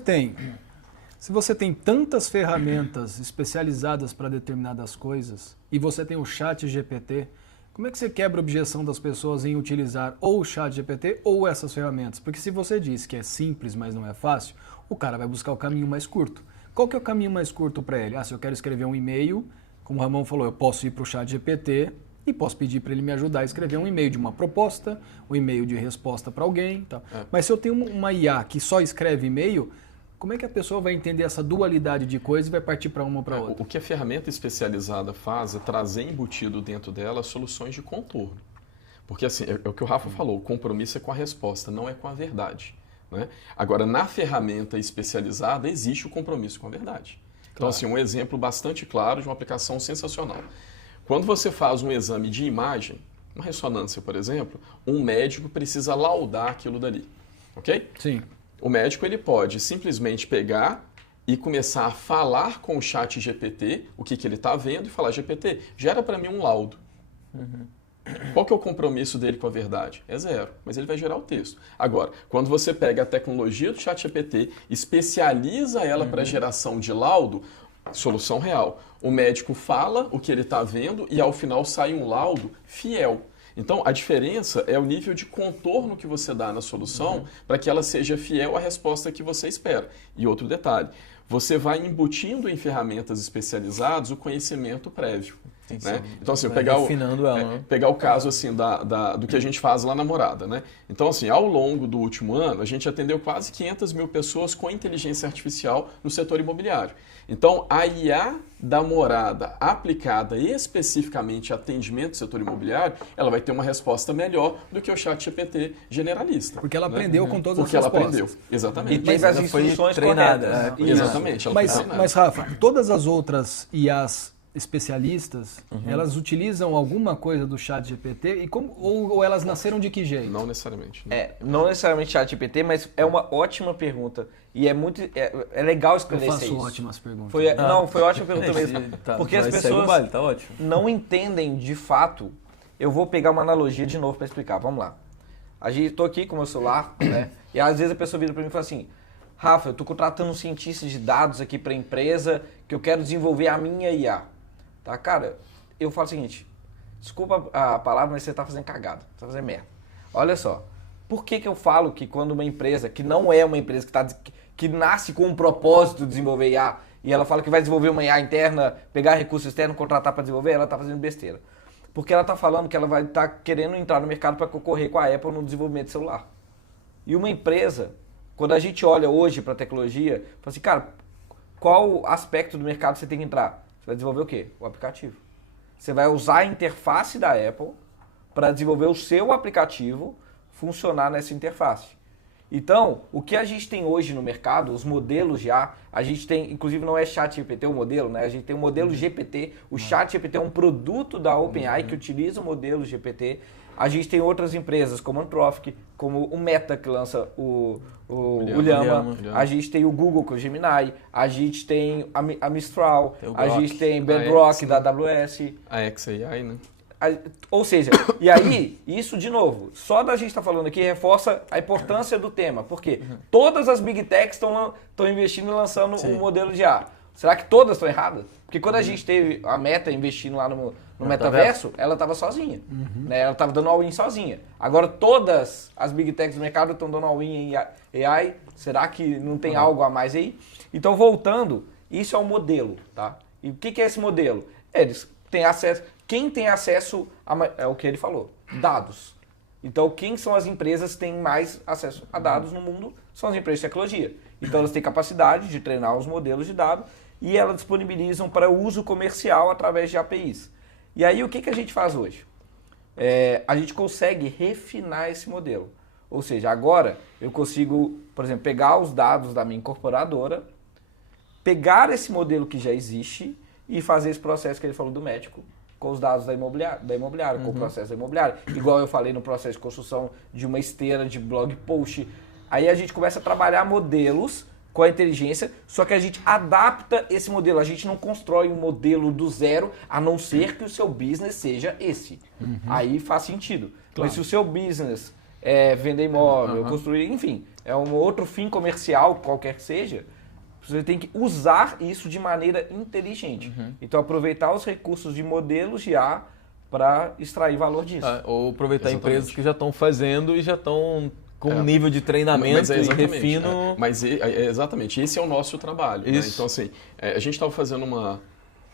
tem tantas ferramentas especializadas para determinadas coisas e você tem o ChatGPT, como é que você quebra a objeção das pessoas em utilizar ou o ChatGPT ou essas ferramentas? Porque se você diz que é simples, mas não é fácil, o cara vai buscar o caminho mais curto. Qual que é o caminho mais curto para ele? Se eu quero escrever um e-mail, como o Ramon falou, eu posso ir para o ChatGPT e posso pedir para ele me ajudar a escrever um e-mail de uma proposta, um e-mail de resposta para alguém. Tá? Mas se eu tenho uma IA que só escreve e-mail, como é que a pessoa vai entender essa dualidade de coisas e vai partir para uma ou para outra? O que a ferramenta especializada faz é trazer embutido dentro dela soluções de contorno. Porque assim, é o que o Rafa falou, o compromisso é com a resposta, não é com a verdade. Né? Agora, na ferramenta especializada, existe o compromisso com a verdade. Então, assim, um exemplo bastante claro de uma aplicação sensacional. Quando você faz um exame de imagem, Uma ressonância, por exemplo, um médico precisa laudar aquilo dali, ok? Sim. O médico ele pode simplesmente pegar e começar a falar com o chat GPT o que ele está vendo e falar, GPT, gera para mim um laudo. Qual que é o compromisso dele com a verdade? É zero, mas ele vai gerar o texto. Agora, quando você pega a tecnologia do chat GPT, especializa ela para geração de laudo, solução real. O médico fala o que ele está vendo e ao final sai um laudo fiel. Então, a diferença é o nível de contorno que você dá na solução para que ela seja fiel à resposta que você espera. E outro detalhe, você vai embutindo em ferramentas especializadas o conhecimento prévio. Né? Então, assim, pegar o caso assim, do que a gente faz lá na Morada. Né? Então, assim, ao longo do último ano, a gente atendeu quase 500 mil pessoas com inteligência artificial no setor imobiliário. Então, a IA da Morada aplicada especificamente a atendimento do setor imobiliário, ela vai ter uma resposta melhor do que o chat GPT generalista. Porque ela aprendeu com todas Porque as ela respostas. aprendeu, exatamente. E teve as instruções corretas. Exatamente. Ela foi treinada. Mas, Rafa, todas as outras IAs especialistas, elas utilizam alguma coisa do chat GPT ou elas nasceram de que jeito? Não necessariamente. Né? Não necessariamente chat GPT, mas é uma ótima pergunta. E é muito legal Eu esclarecer isso. faço ótimas perguntas. Foi ótima pergunta mesmo. Tá, Porque as mas segue pessoas o baile, tá ótimo. não entendem de fato. Eu vou pegar uma analogia de novo para explicar. Vamos lá. Estou aqui com o meu celular, né? E às vezes a pessoa vira para mim e fala assim: Rafa, eu estou contratando um cientista de dados aqui para a empresa que eu quero desenvolver a minha IA. Tá, cara, eu falo o seguinte, desculpa a palavra, mas você está fazendo cagada, está fazendo merda. Olha só, por que eu falo que quando uma empresa, que não é uma empresa que nasce com um propósito de desenvolver IA, e ela fala que vai desenvolver uma IA interna, pegar recurso externo, contratar para desenvolver, ela está fazendo besteira. Porque ela está falando que ela vai estar querendo entrar no mercado para concorrer com a Apple no desenvolvimento de celular. E uma empresa, quando a gente olha hoje para a tecnologia, fala assim, cara, qual aspecto do mercado você tem que entrar? Você vai desenvolver o quê? O aplicativo. Você vai usar a interface da Apple para desenvolver o seu aplicativo funcionar nessa interface. Então, o que a gente tem hoje no mercado, os modelos já, a gente tem, inclusive não é chat GPT o modelo, né? A gente tem o modelo GPT, o chat GPT é um produto da OpenAI que utiliza o modelo GPT. A gente tem outras empresas como a Anthropic, como o Meta que lança o Llama, a gente tem o Google com o Gemini, a gente tem a Mistral, a gente tem Bedrock da AWS. A XAI, né? Ou seja, e aí, isso de novo, só da gente estar falando aqui reforça a importância do tema. Por quê? Todas as Big Techs estão investindo e lançando um modelo de IA. Será que todas estão erradas? Porque quando a gente teve a Meta investindo lá no metaverso, ela estava sozinha. Né? Ela estava dando all-in sozinha. Agora todas as Big Techs do mercado estão dando all-in em AI. Será que não tem algo a mais aí? Então, voltando, isso é um modelo. Tá? E o que é esse modelo? Eles têm acesso... Quem tem acesso é o que ele falou, dados. Então, quem são as empresas que têm mais acesso a dados no mundo? São as empresas de tecnologia. Então, elas têm capacidade de treinar os modelos de dados e elas disponibilizam para uso comercial através de APIs. E aí, o que a gente faz hoje? A gente consegue refinar esse modelo. Ou seja, agora eu consigo, por exemplo, pegar os dados da minha incorporadora, pegar esse modelo que já existe e fazer esse processo que ele falou do médico, com os dados da imobiliária, com o processo da imobiliária. Igual eu falei no processo de construção de uma esteira de blog post. Aí a gente começa a trabalhar modelos com a inteligência, só que a gente adapta esse modelo. A gente não constrói um modelo do zero, a não ser que o seu business seja esse. Aí faz sentido. Claro. Mas se o seu business é vender imóvel, construir, enfim, é um outro fim comercial, qualquer que seja, você tem que usar isso de maneira inteligente. Então, aproveitar os recursos de modelos de IA para extrair valor disso. Ou aproveitar empresas que já estão fazendo e já estão com um nível de treinamento e refino. Mas exatamente, esse é o nosso trabalho. Né? Então, assim, a gente estava fazendo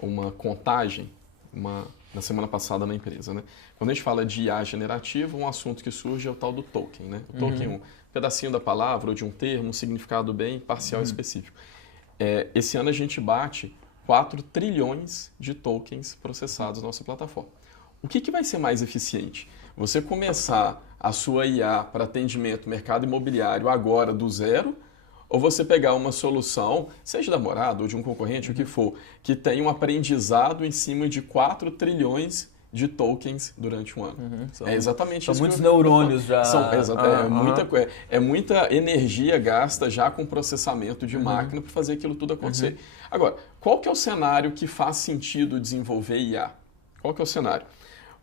uma contagem na semana passada na empresa. Né? Quando a gente fala de IA generativa, um assunto que surge é o tal do token. Né? O token é um pedacinho da palavra ou de um termo, um significado bem parcial específico. Esse ano a gente bate 4 trilhões de tokens processados na nossa plataforma. O que vai ser mais eficiente? Você começar a sua IA para atendimento mercado imobiliário agora do zero, ou você pegar uma solução, seja da Morada ou de um concorrente, o que for, que tem um aprendizado em cima de 4 trilhões de tokens durante um ano. É exatamente são isso. Muitos neurônios já. É muita energia gasta já com processamento de máquina para fazer aquilo tudo acontecer. Agora, qual que é o cenário que faz sentido desenvolver IA? Qual que é o cenário?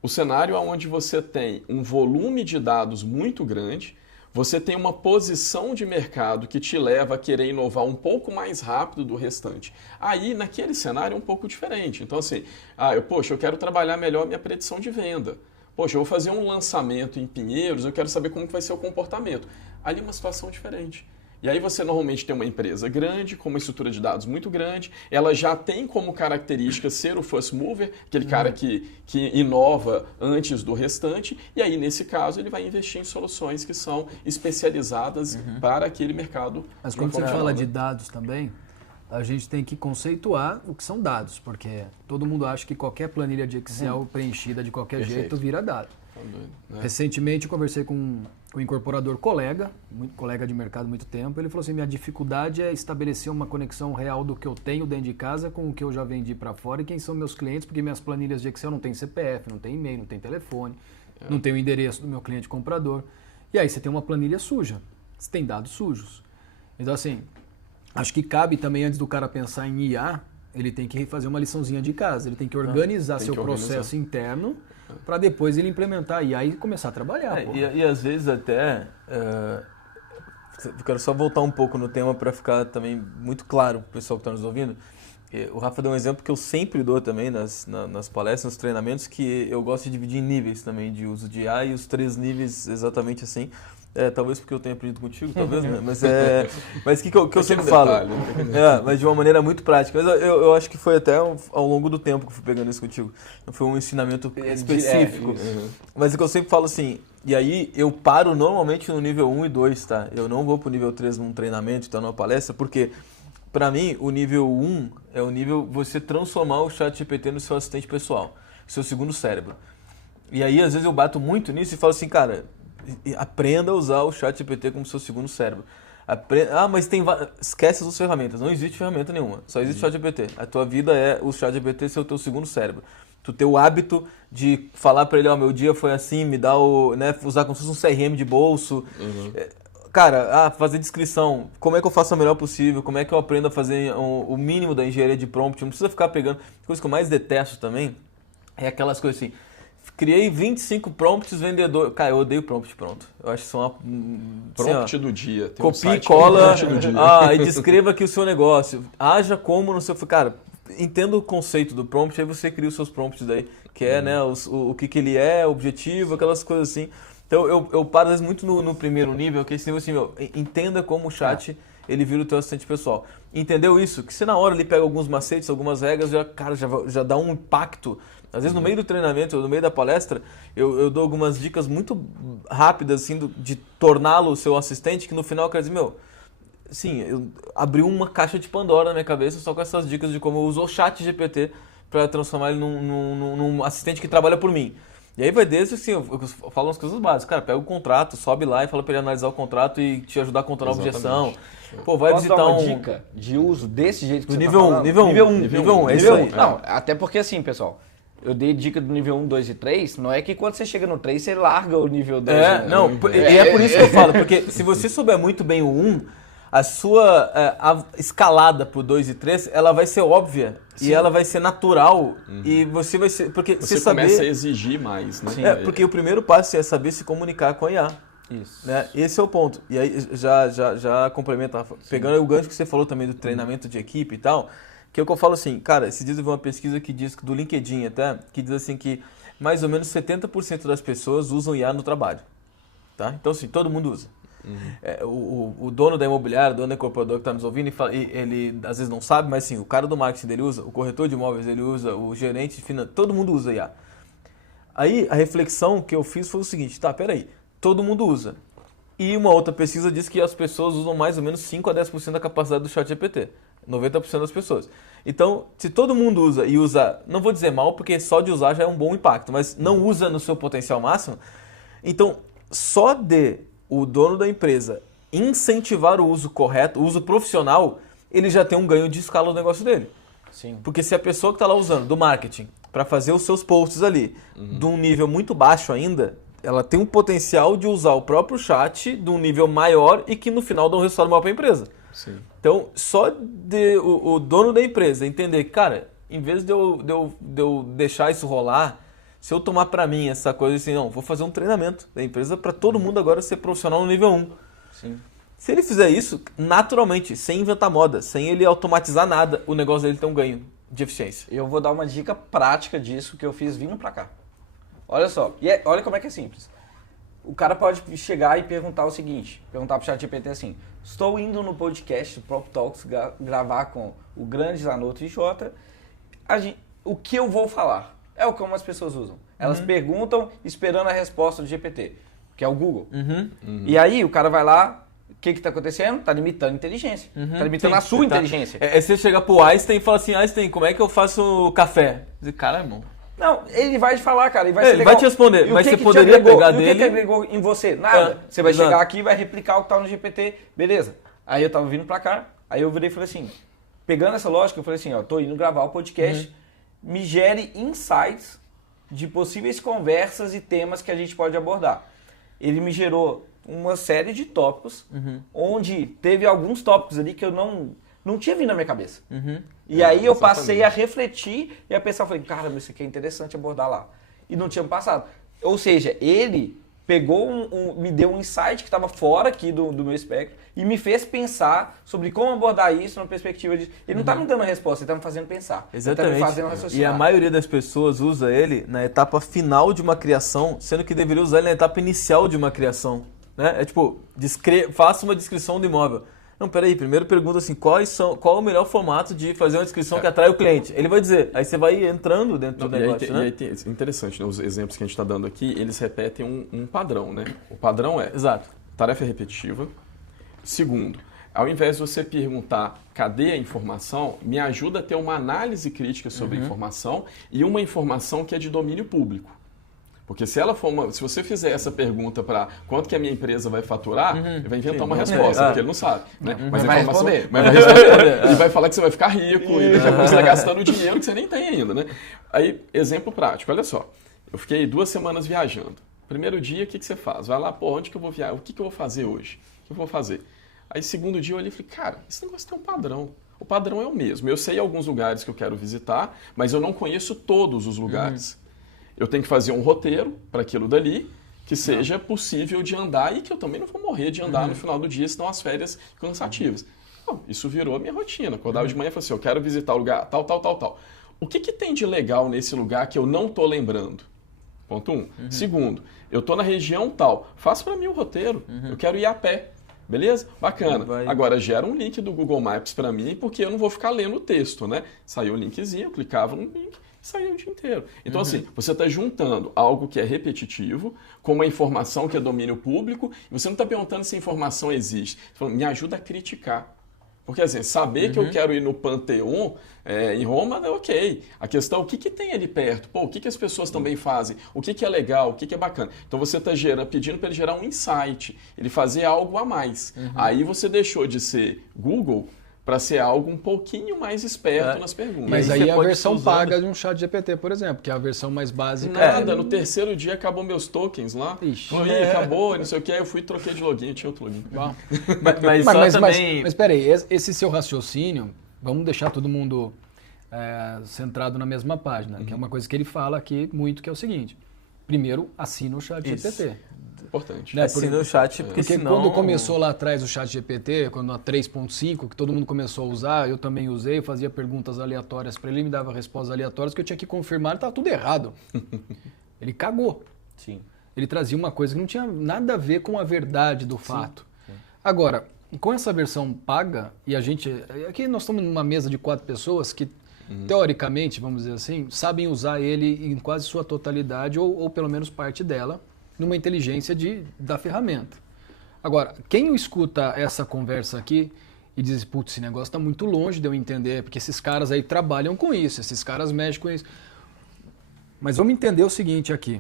O cenário é onde você tem um volume de dados muito grande, você tem uma posição de mercado que te leva a querer inovar um pouco mais rápido do restante. Aí, naquele cenário, é um pouco diferente. Então, assim, eu quero trabalhar melhor minha predição de venda. Poxa, eu vou fazer um lançamento em Pinheiros, eu quero saber como que vai ser o comportamento. Ali é uma situação diferente. E aí você normalmente tem uma empresa grande, com uma estrutura de dados muito grande, ela já tem como característica ser o first mover, aquele cara que inova antes do restante, e aí nesse caso ele vai investir em soluções que são especializadas para aquele mercado. Mas quando você fala de dados também, a gente tem que conceituar o que são dados, porque todo mundo acha que qualquer planilha de Excel preenchida de qualquer jeito vira dado. Recentemente eu conversei com um incorporador colega de mercado há muito tempo, ele falou assim, minha dificuldade é estabelecer uma conexão real do que eu tenho dentro de casa com o que eu já vendi para fora e quem são meus clientes, porque minhas planilhas de Excel não tem CPF, não tem e-mail, não tem telefone, não tem o endereço do meu cliente comprador. E aí você tem uma planilha suja, você tem dados sujos. Então assim, acho que cabe também, antes do cara pensar em IA, ele tem que fazer uma liçãozinha de casa, ele tem que organizar seu processo interno para depois ele implementar a IA e começar a trabalhar. E às vezes até, eu quero só voltar um pouco no tema para ficar também muito claro para o pessoal que está nos ouvindo. O Rafa deu um exemplo que eu sempre dou também nas palestras, nos treinamentos, que eu gosto de dividir em níveis também de uso de IA e os 3 níveis exatamente assim. Talvez porque eu tenha aprendido contigo, talvez, né? Mas o que eu sempre falo, mas de uma maneira muito prática. Mas eu acho que foi até ao longo do tempo que eu fui pegando isso contigo. Não foi um ensinamento específico. Mas o que eu sempre falo assim, e aí eu paro normalmente no nível 1 e 2, tá? Eu não vou pro nível 3 num treinamento, então numa palestra, porque para mim o nível 1 é o nível você transformar o ChatGPT no seu assistente pessoal, seu segundo cérebro. E aí às vezes eu bato muito nisso e falo assim, cara, aprenda a usar o ChatGPT como seu segundo cérebro. Mas esquece as ferramentas. Não existe ferramenta nenhuma. Só existe o ChatGPT. A tua vida é o ChatGPT ser o teu segundo cérebro. Tu ter o hábito de falar para ele, meu dia foi assim, me dá usar como se fosse um CRM de bolso. Cara, fazer descrição. Como é que eu faço o melhor possível? Como é que eu aprendo a fazer o mínimo da engenharia de prompt? Não precisa ficar pegando. A coisa que eu mais detesto também é aquelas coisas assim. Criei 25 prompts vendedor. Cara, eu odeio prompt pronto. Eu acho que são prompt do dia. Tem copia e cola. E descreva aqui o seu negócio. Haja como no seu. Cara, entenda o conceito do prompt, aí você cria os seus prompts daí, que é, né, o que ele é, o objetivo, aquelas coisas assim. Então eu paro às vezes muito no primeiro nível, que é esse nível assim, entenda como o chat ele vira o teu assistente pessoal. Entendeu isso? Que se na hora ele pega alguns macetes, algumas regras, já dá um impacto. Às vezes no meio do treinamento, no meio da palestra, eu dou algumas dicas muito rápidas assim, de torná-lo o seu assistente, que no final eu quero dizer, eu abri uma caixa de Pandora na minha cabeça só com essas dicas de como eu uso o ChatGPT para transformar ele num assistente que trabalha por mim. E aí vai desde assim, eu falo umas coisas básicas, cara, pega o contrato, sobe lá e fala para ele analisar o contrato e te ajudar a controlar a objeção. Pô, vai Posso visitar dar uma dica de uso desse jeito que do você nível tá 1, falando? nível 1, é isso aí. Não, até porque assim, pessoal, eu dei dica do nível 1, 2 e 3, não é que quando você chega no 3, você larga o nível 2. E é por isso que eu falo, porque se você souber muito bem o 1, a sua a escalada pro 2 e 3, ela vai ser óbvia. Sim. E ela vai ser natural e você vai ser... Porque você começa a exigir mais, né? Porque o primeiro passo é saber se comunicar com a IA. Isso. Né? Esse é o ponto. E aí já complementa, Rafa. Pegando o gancho que você falou também do treinamento de equipe e tal, que é o que eu falo assim, cara, esses dias eu vi uma pesquisa que diz, do LinkedIn até, que diz assim que mais ou menos 70% das pessoas usam IA no trabalho. Tá? Então assim, todo mundo usa. O dono da imobiliária, o dono da incorporadora que está nos ouvindo, ele às vezes não sabe, mas sim, o cara do marketing dele usa, o corretor de imóveis ele usa, o gerente de finanças, todo mundo usa IA. Aí a reflexão que eu fiz foi o seguinte, peraí, todo mundo usa. E uma outra pesquisa diz que as pessoas usam mais ou menos 5 a 10% da capacidade do ChatGPT. 90% das pessoas. Então, se todo mundo usa e usa, não vou dizer mal, porque só de usar já é um bom impacto, mas não usa no seu potencial máximo, então só de o dono da empresa incentivar o uso correto, o uso profissional, ele já tem um ganho de escala no negócio dele. Sim. Porque se a pessoa que está lá usando, do marketing, para fazer os seus posts ali, de um nível muito baixo ainda, ela tem um potencial de usar o próprio chat de um nível maior e que no final dá um resultado maior para a empresa. Sim. Então, só o dono da empresa entender que, cara, em vez de eu deixar isso rolar, se eu tomar para mim essa coisa assim, não, vou fazer um treinamento da empresa para todo mundo agora ser profissional no nível 1. Sim. Se ele fizer isso, naturalmente, sem inventar moda, sem ele automatizar nada, o negócio dele tem um ganho de eficiência. Eu vou dar uma dica prática disso que eu fiz vindo pra cá. Olha só, olha como é que é simples. O cara pode chegar e perguntar o seguinte, perguntar pro ChatGPT assim, estou indo no podcast do Prop Talks gravar com o grande Zanotto e Jota, o que eu vou falar? É o como as pessoas usam. Elas perguntam esperando a resposta do GPT, que é o Google. E aí o cara vai lá, o que está acontecendo? Está limitando a inteligência. Está limitando a sua inteligência. É você chegar pro Einstein e falar assim, Einstein, como é que eu faço café? Dizer, cara, irmão. Não, ele vai te falar, cara. Ele vai te responder, mas você poderia pegar dele... O que agregou em você? Nada. Você vai chegar aqui e vai replicar o que tá no GPT. Beleza. Aí eu tava vindo pra cá, aí eu virei e falei assim, pegando essa lógica, eu falei assim, ó, tô indo gravar o podcast, me gere insights de possíveis conversas e temas que a gente pode abordar. Ele me gerou uma série de tópicos, onde teve alguns tópicos ali que eu não tinha vindo na minha cabeça. E aí eu passei a refletir e a pensar, falei, cara, isso aqui é interessante abordar lá. E não tinha passado. Ou seja, ele pegou me deu um insight que estava fora aqui do meu espectro e me fez pensar sobre como abordar isso na perspectiva de... Ele não está me dando a resposta, ele está me fazendo pensar. Exatamente. Ele tá me fazendo raciocinar. E a maioria das pessoas usa ele na etapa final de uma criação, sendo que deveria usar ele na etapa inicial de uma criação. Né? É tipo, faça uma descrição do imóvel. Não, peraí, primeiro pergunta assim, qual é o melhor formato de fazer uma descrição que atrai o cliente? Ele vai dizer, aí você vai entrando dentro do negócio, né? E aí interessante, né? Os exemplos que a gente está dando aqui, eles repetem um padrão, né? O padrão é Exato. tarefa repetitiva. Segundo, ao invés de você perguntar cadê a informação, me ajuda a ter uma análise crítica sobre a informação e uma informação que é de domínio público. Porque se você fizer essa pergunta para quanto que a minha empresa vai faturar, ele vai inventar uma resposta, porque ele não sabe. Né? Mas vai responder. Mas vai responder. E vai falar que você vai ficar rico e daqui a pouco você está gastando dinheiro que você nem tem ainda. Né? Aí, exemplo prático, olha só. Eu fiquei 2 semanas viajando. Primeiro dia, o que você faz? Vai lá, onde que eu vou viajar? O que eu vou fazer hoje? O que eu vou fazer? Aí, segundo dia, eu olhei e falei, cara, esse negócio tem um padrão. O padrão é o mesmo. Eu sei alguns lugares que eu quero visitar, mas eu não conheço todos os lugares. Eu tenho que fazer um roteiro para aquilo dali que seja possível de andar e que eu também não vou morrer de andar no final do dia, senão as férias cansativas. Não, isso virou a minha rotina. Acordava de manhã e falava assim, eu quero visitar o lugar tal, tal, tal, tal. O que tem de legal nesse lugar que eu não estou lembrando? Ponto 1. Segundo, eu estou na região tal. Faça para mim o roteiro. Eu quero ir a pé. Beleza? Bacana. Agora, gera um link do Google Maps para mim, porque eu não vou ficar lendo o texto, né? Saiu o linkzinho, eu clicava no link, saiu o dia inteiro. Então, assim, você está juntando algo que é repetitivo com uma informação que é domínio público e você não está perguntando se a informação existe. Você fala, me ajuda a criticar. Porque, assim, saber que eu quero ir no Panteão em Roma, é ok. A questão, o que tem ali perto? Pô, o que as pessoas também fazem? O que é legal? O que é bacana? Então, você está pedindo para ele gerar um insight, ele fazer algo a mais. Aí você deixou de ser Google para ser algo um pouquinho mais esperto nas perguntas. Mas aí é a versão paga de um chat GPT, por exemplo, que é a versão mais básica. Nada, no terceiro dia acabou meus tokens lá. Ixi. Acabou, não sei o que, aí eu fui e troquei de login, tinha outro login. Mas peraí, esse seu raciocínio, vamos deixar todo mundo centrado na mesma página, que é uma coisa que ele fala aqui muito, que é o seguinte. Primeiro, assina o chat GPT. Importante. Né? Assina o chat, porque senão... quando começou lá atrás o chat GPT, quando a 3.5, que todo mundo começou a usar, eu também usei, eu fazia perguntas aleatórias para ele, me dava respostas aleatórias que eu tinha que confirmar, estava tudo errado. Ele cagou. Sim. Ele trazia uma coisa que não tinha nada a ver com a verdade do fato. Sim. Agora, com essa versão paga, e a gente... Aqui nós estamos numa mesa de 4 pessoas que, teoricamente, vamos dizer assim, sabem usar ele em quase sua totalidade, ou pelo menos parte dela, numa inteligência da ferramenta. Agora, quem escuta essa conversa aqui e diz, putz, esse negócio está muito longe de eu entender, porque esses caras aí trabalham com isso, esses caras mexem com isso. Mas vamos entender o seguinte aqui.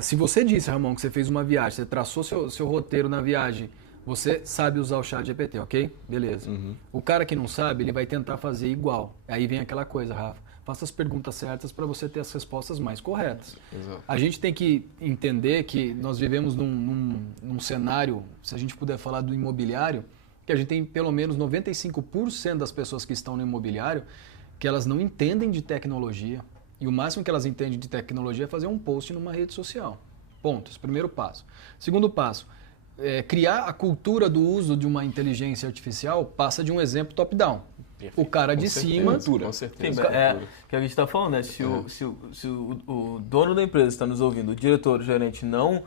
Se você disse, Ramon, que você fez uma viagem, você traçou seu roteiro na viagem, você sabe usar o chat GPT, ok? Beleza. O cara que não sabe, ele vai tentar fazer igual. Aí vem aquela coisa, Rafa. faça as perguntas certas para você ter as respostas mais corretas. Exato. A gente tem que entender que nós vivemos num cenário, se a gente puder falar do imobiliário, que a gente tem pelo menos 95% das pessoas que estão no imobiliário que elas não entendem de tecnologia. E o máximo que elas entendem de tecnologia é fazer um post numa rede social. Ponto. Esse é o primeiro passo. Segundo passo, criar a cultura do uso de uma inteligência artificial passa de um exemplo top-down. O cara de cima... Com certeza. Que a gente está falando, né? Se o dono da empresa está nos ouvindo, o diretor, o gerente não...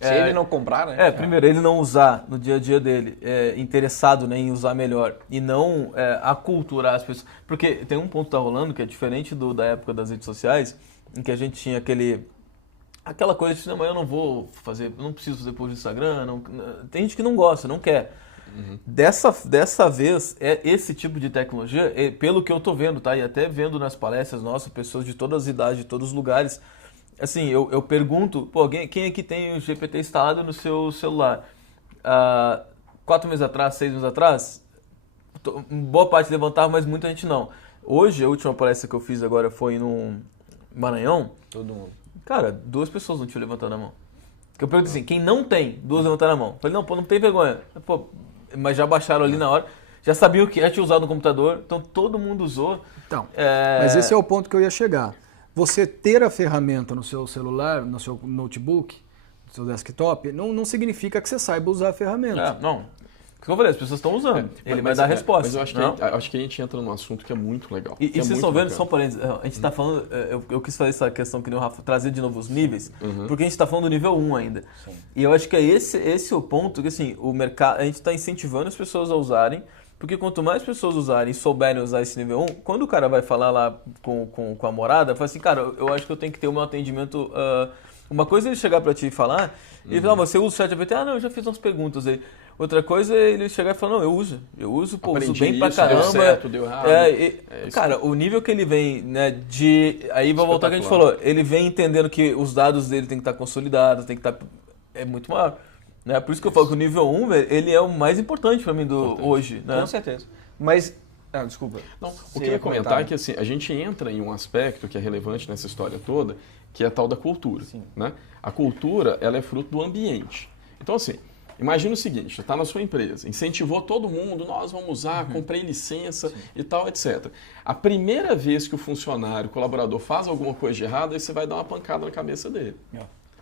Se ele não comprar, né? Primeiro, ele não usar no dia a dia dele, interessado, né, em usar melhor e não aculturar as pessoas. Porque tem um ponto que tá rolando que é diferente da época das redes sociais, em que a gente tinha aquela coisa de, não, mas eu não vou fazer, eu não preciso fazer post no Instagram, tem gente que não gosta, não quer. Uhum. Dessa vez, esse tipo de tecnologia, pelo que eu tô vendo, tá? E até vendo nas palestras nossas, pessoas de todas as idades, de todos os lugares, assim, eu pergunto, pô, quem aqui tem o GPT instalado no seu celular? 4 meses atrás, 6 meses atrás, boa parte levantava, mas muita gente não. Hoje, a última palestra que eu fiz agora foi no Maranhão. Todo mundo. Cara, 2 pessoas não tinham levantado a mão. Porque eu pergunto assim, quem não tem, 2 levantaram a mão. Eu falei, não, pô, não tem vergonha. Pô, mas já baixaram ali na hora. Já sabiam que tinha usado no computador, então todo mundo usou. Então, mas esse é o ponto que eu ia chegar. Você ter a ferramenta no seu celular, no seu notebook, no seu desktop, não significa que você saiba usar a ferramenta. Não. O que eu falei, as pessoas estão usando. Ele vai dar a resposta. Mas eu acho que a gente entra num assunto que é muito legal. E vocês estão vendo, só um parênteses, a gente está falando, eu quis fazer essa questão que nem o Rafa, trazer de novo os níveis, porque a gente está falando do nível 1 ainda. Sim. E eu acho que esse é o ponto que assim, o mercado, a gente está incentivando as pessoas a usarem, porque quanto mais pessoas usarem e souberem usar esse nível 1, quando o cara vai falar lá com a morada, fala assim, cara, eu acho que eu tenho que ter o meu atendimento... uma coisa é ele chegar para ti e falar, ele fala, você usa o ChatGPT? Não, eu já fiz umas perguntas aí. Outra coisa é ele chegar e falar, não, eu uso, pô, uso bem pra caramba. Deu certo, deu errado. Cara, o nível que ele vem, né, aí vai voltar ao que a gente falou, ele vem entendendo que os dados dele tem que estar consolidados, tem que estar... É muito maior. Né? Por isso que eu falo que o nível 1, velho, ele é o mais importante para mim hoje. Né? Com certeza. Mas, desculpa. Não, o que eu ia comentar é que assim, a gente entra em um aspecto que é relevante nessa história toda, que é a tal da cultura. Né? A cultura, ela é fruto do ambiente. Então, assim, imagina o seguinte, você está na sua empresa, incentivou todo mundo, nós vamos usar, comprei licença e tal, etc. A primeira vez que o funcionário, o colaborador faz alguma coisa de errado, aí você vai dar uma pancada na cabeça dele.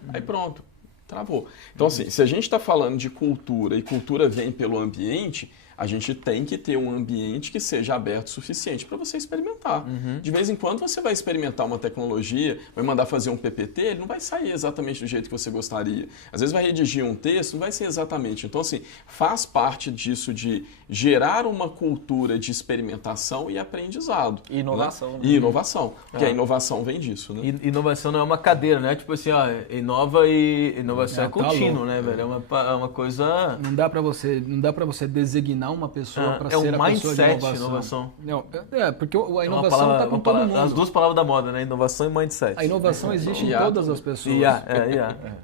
Aí pronto. Travou. Então, assim, se a gente está falando de cultura e cultura vem pelo ambiente, a gente tem que ter um ambiente que seja aberto o suficiente para você experimentar. De vez em quando você vai experimentar uma tecnologia, vai mandar fazer um PPT, ele não vai sair exatamente do jeito que você gostaria. Às vezes vai redigir um texto, não vai ser exatamente. Então, assim, faz parte disso de gerar uma cultura de experimentação e aprendizado. E inovação. Né? E inovação. Porque a inovação vem disso, né? Inovação não é uma cadeira, né? Tipo assim, inova e inovação é contínuo, né, velho? É uma coisa... Não dá para você designar uma pessoa para ser a pessoa de inovação. Não, porque a inovação está com todo mundo. As 2 palavras da moda, né? Inovação e mindset. A inovação existe em todas as pessoas.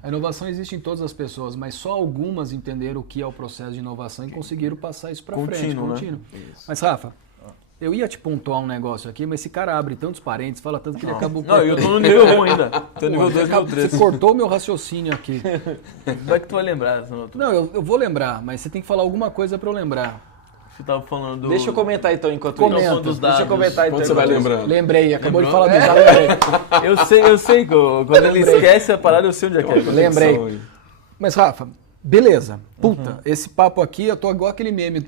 A inovação existe em todas as pessoas, mas só algumas entenderam o que é o processo de inovação e conseguiram passar isso para frente. Contínuo. Né? Mas, Rafa, eu ia te pontuar um negócio aqui, mas esse cara abre tantos parênteses, fala tanto que ele acabou... Não, eu tô no nível 1 ainda. Tô no nível 2, nível 3. Você cortou o meu raciocínio aqui. Vai que tu vai lembrar. Não, eu vou lembrar, mas você tem que falar alguma coisa para eu lembrar. Você tava falando... Deixa eu comentar então enquanto isso. Deixa eu comentar então. Quando você vai lembrando. Lembrei, acabou de falar do já lembrei. Eu sei, quando ele esquece a parada, eu sei onde é que é. Lembrei. Mas, Rafa, beleza. Puta, esse papo aqui, eu tô igual aquele meme,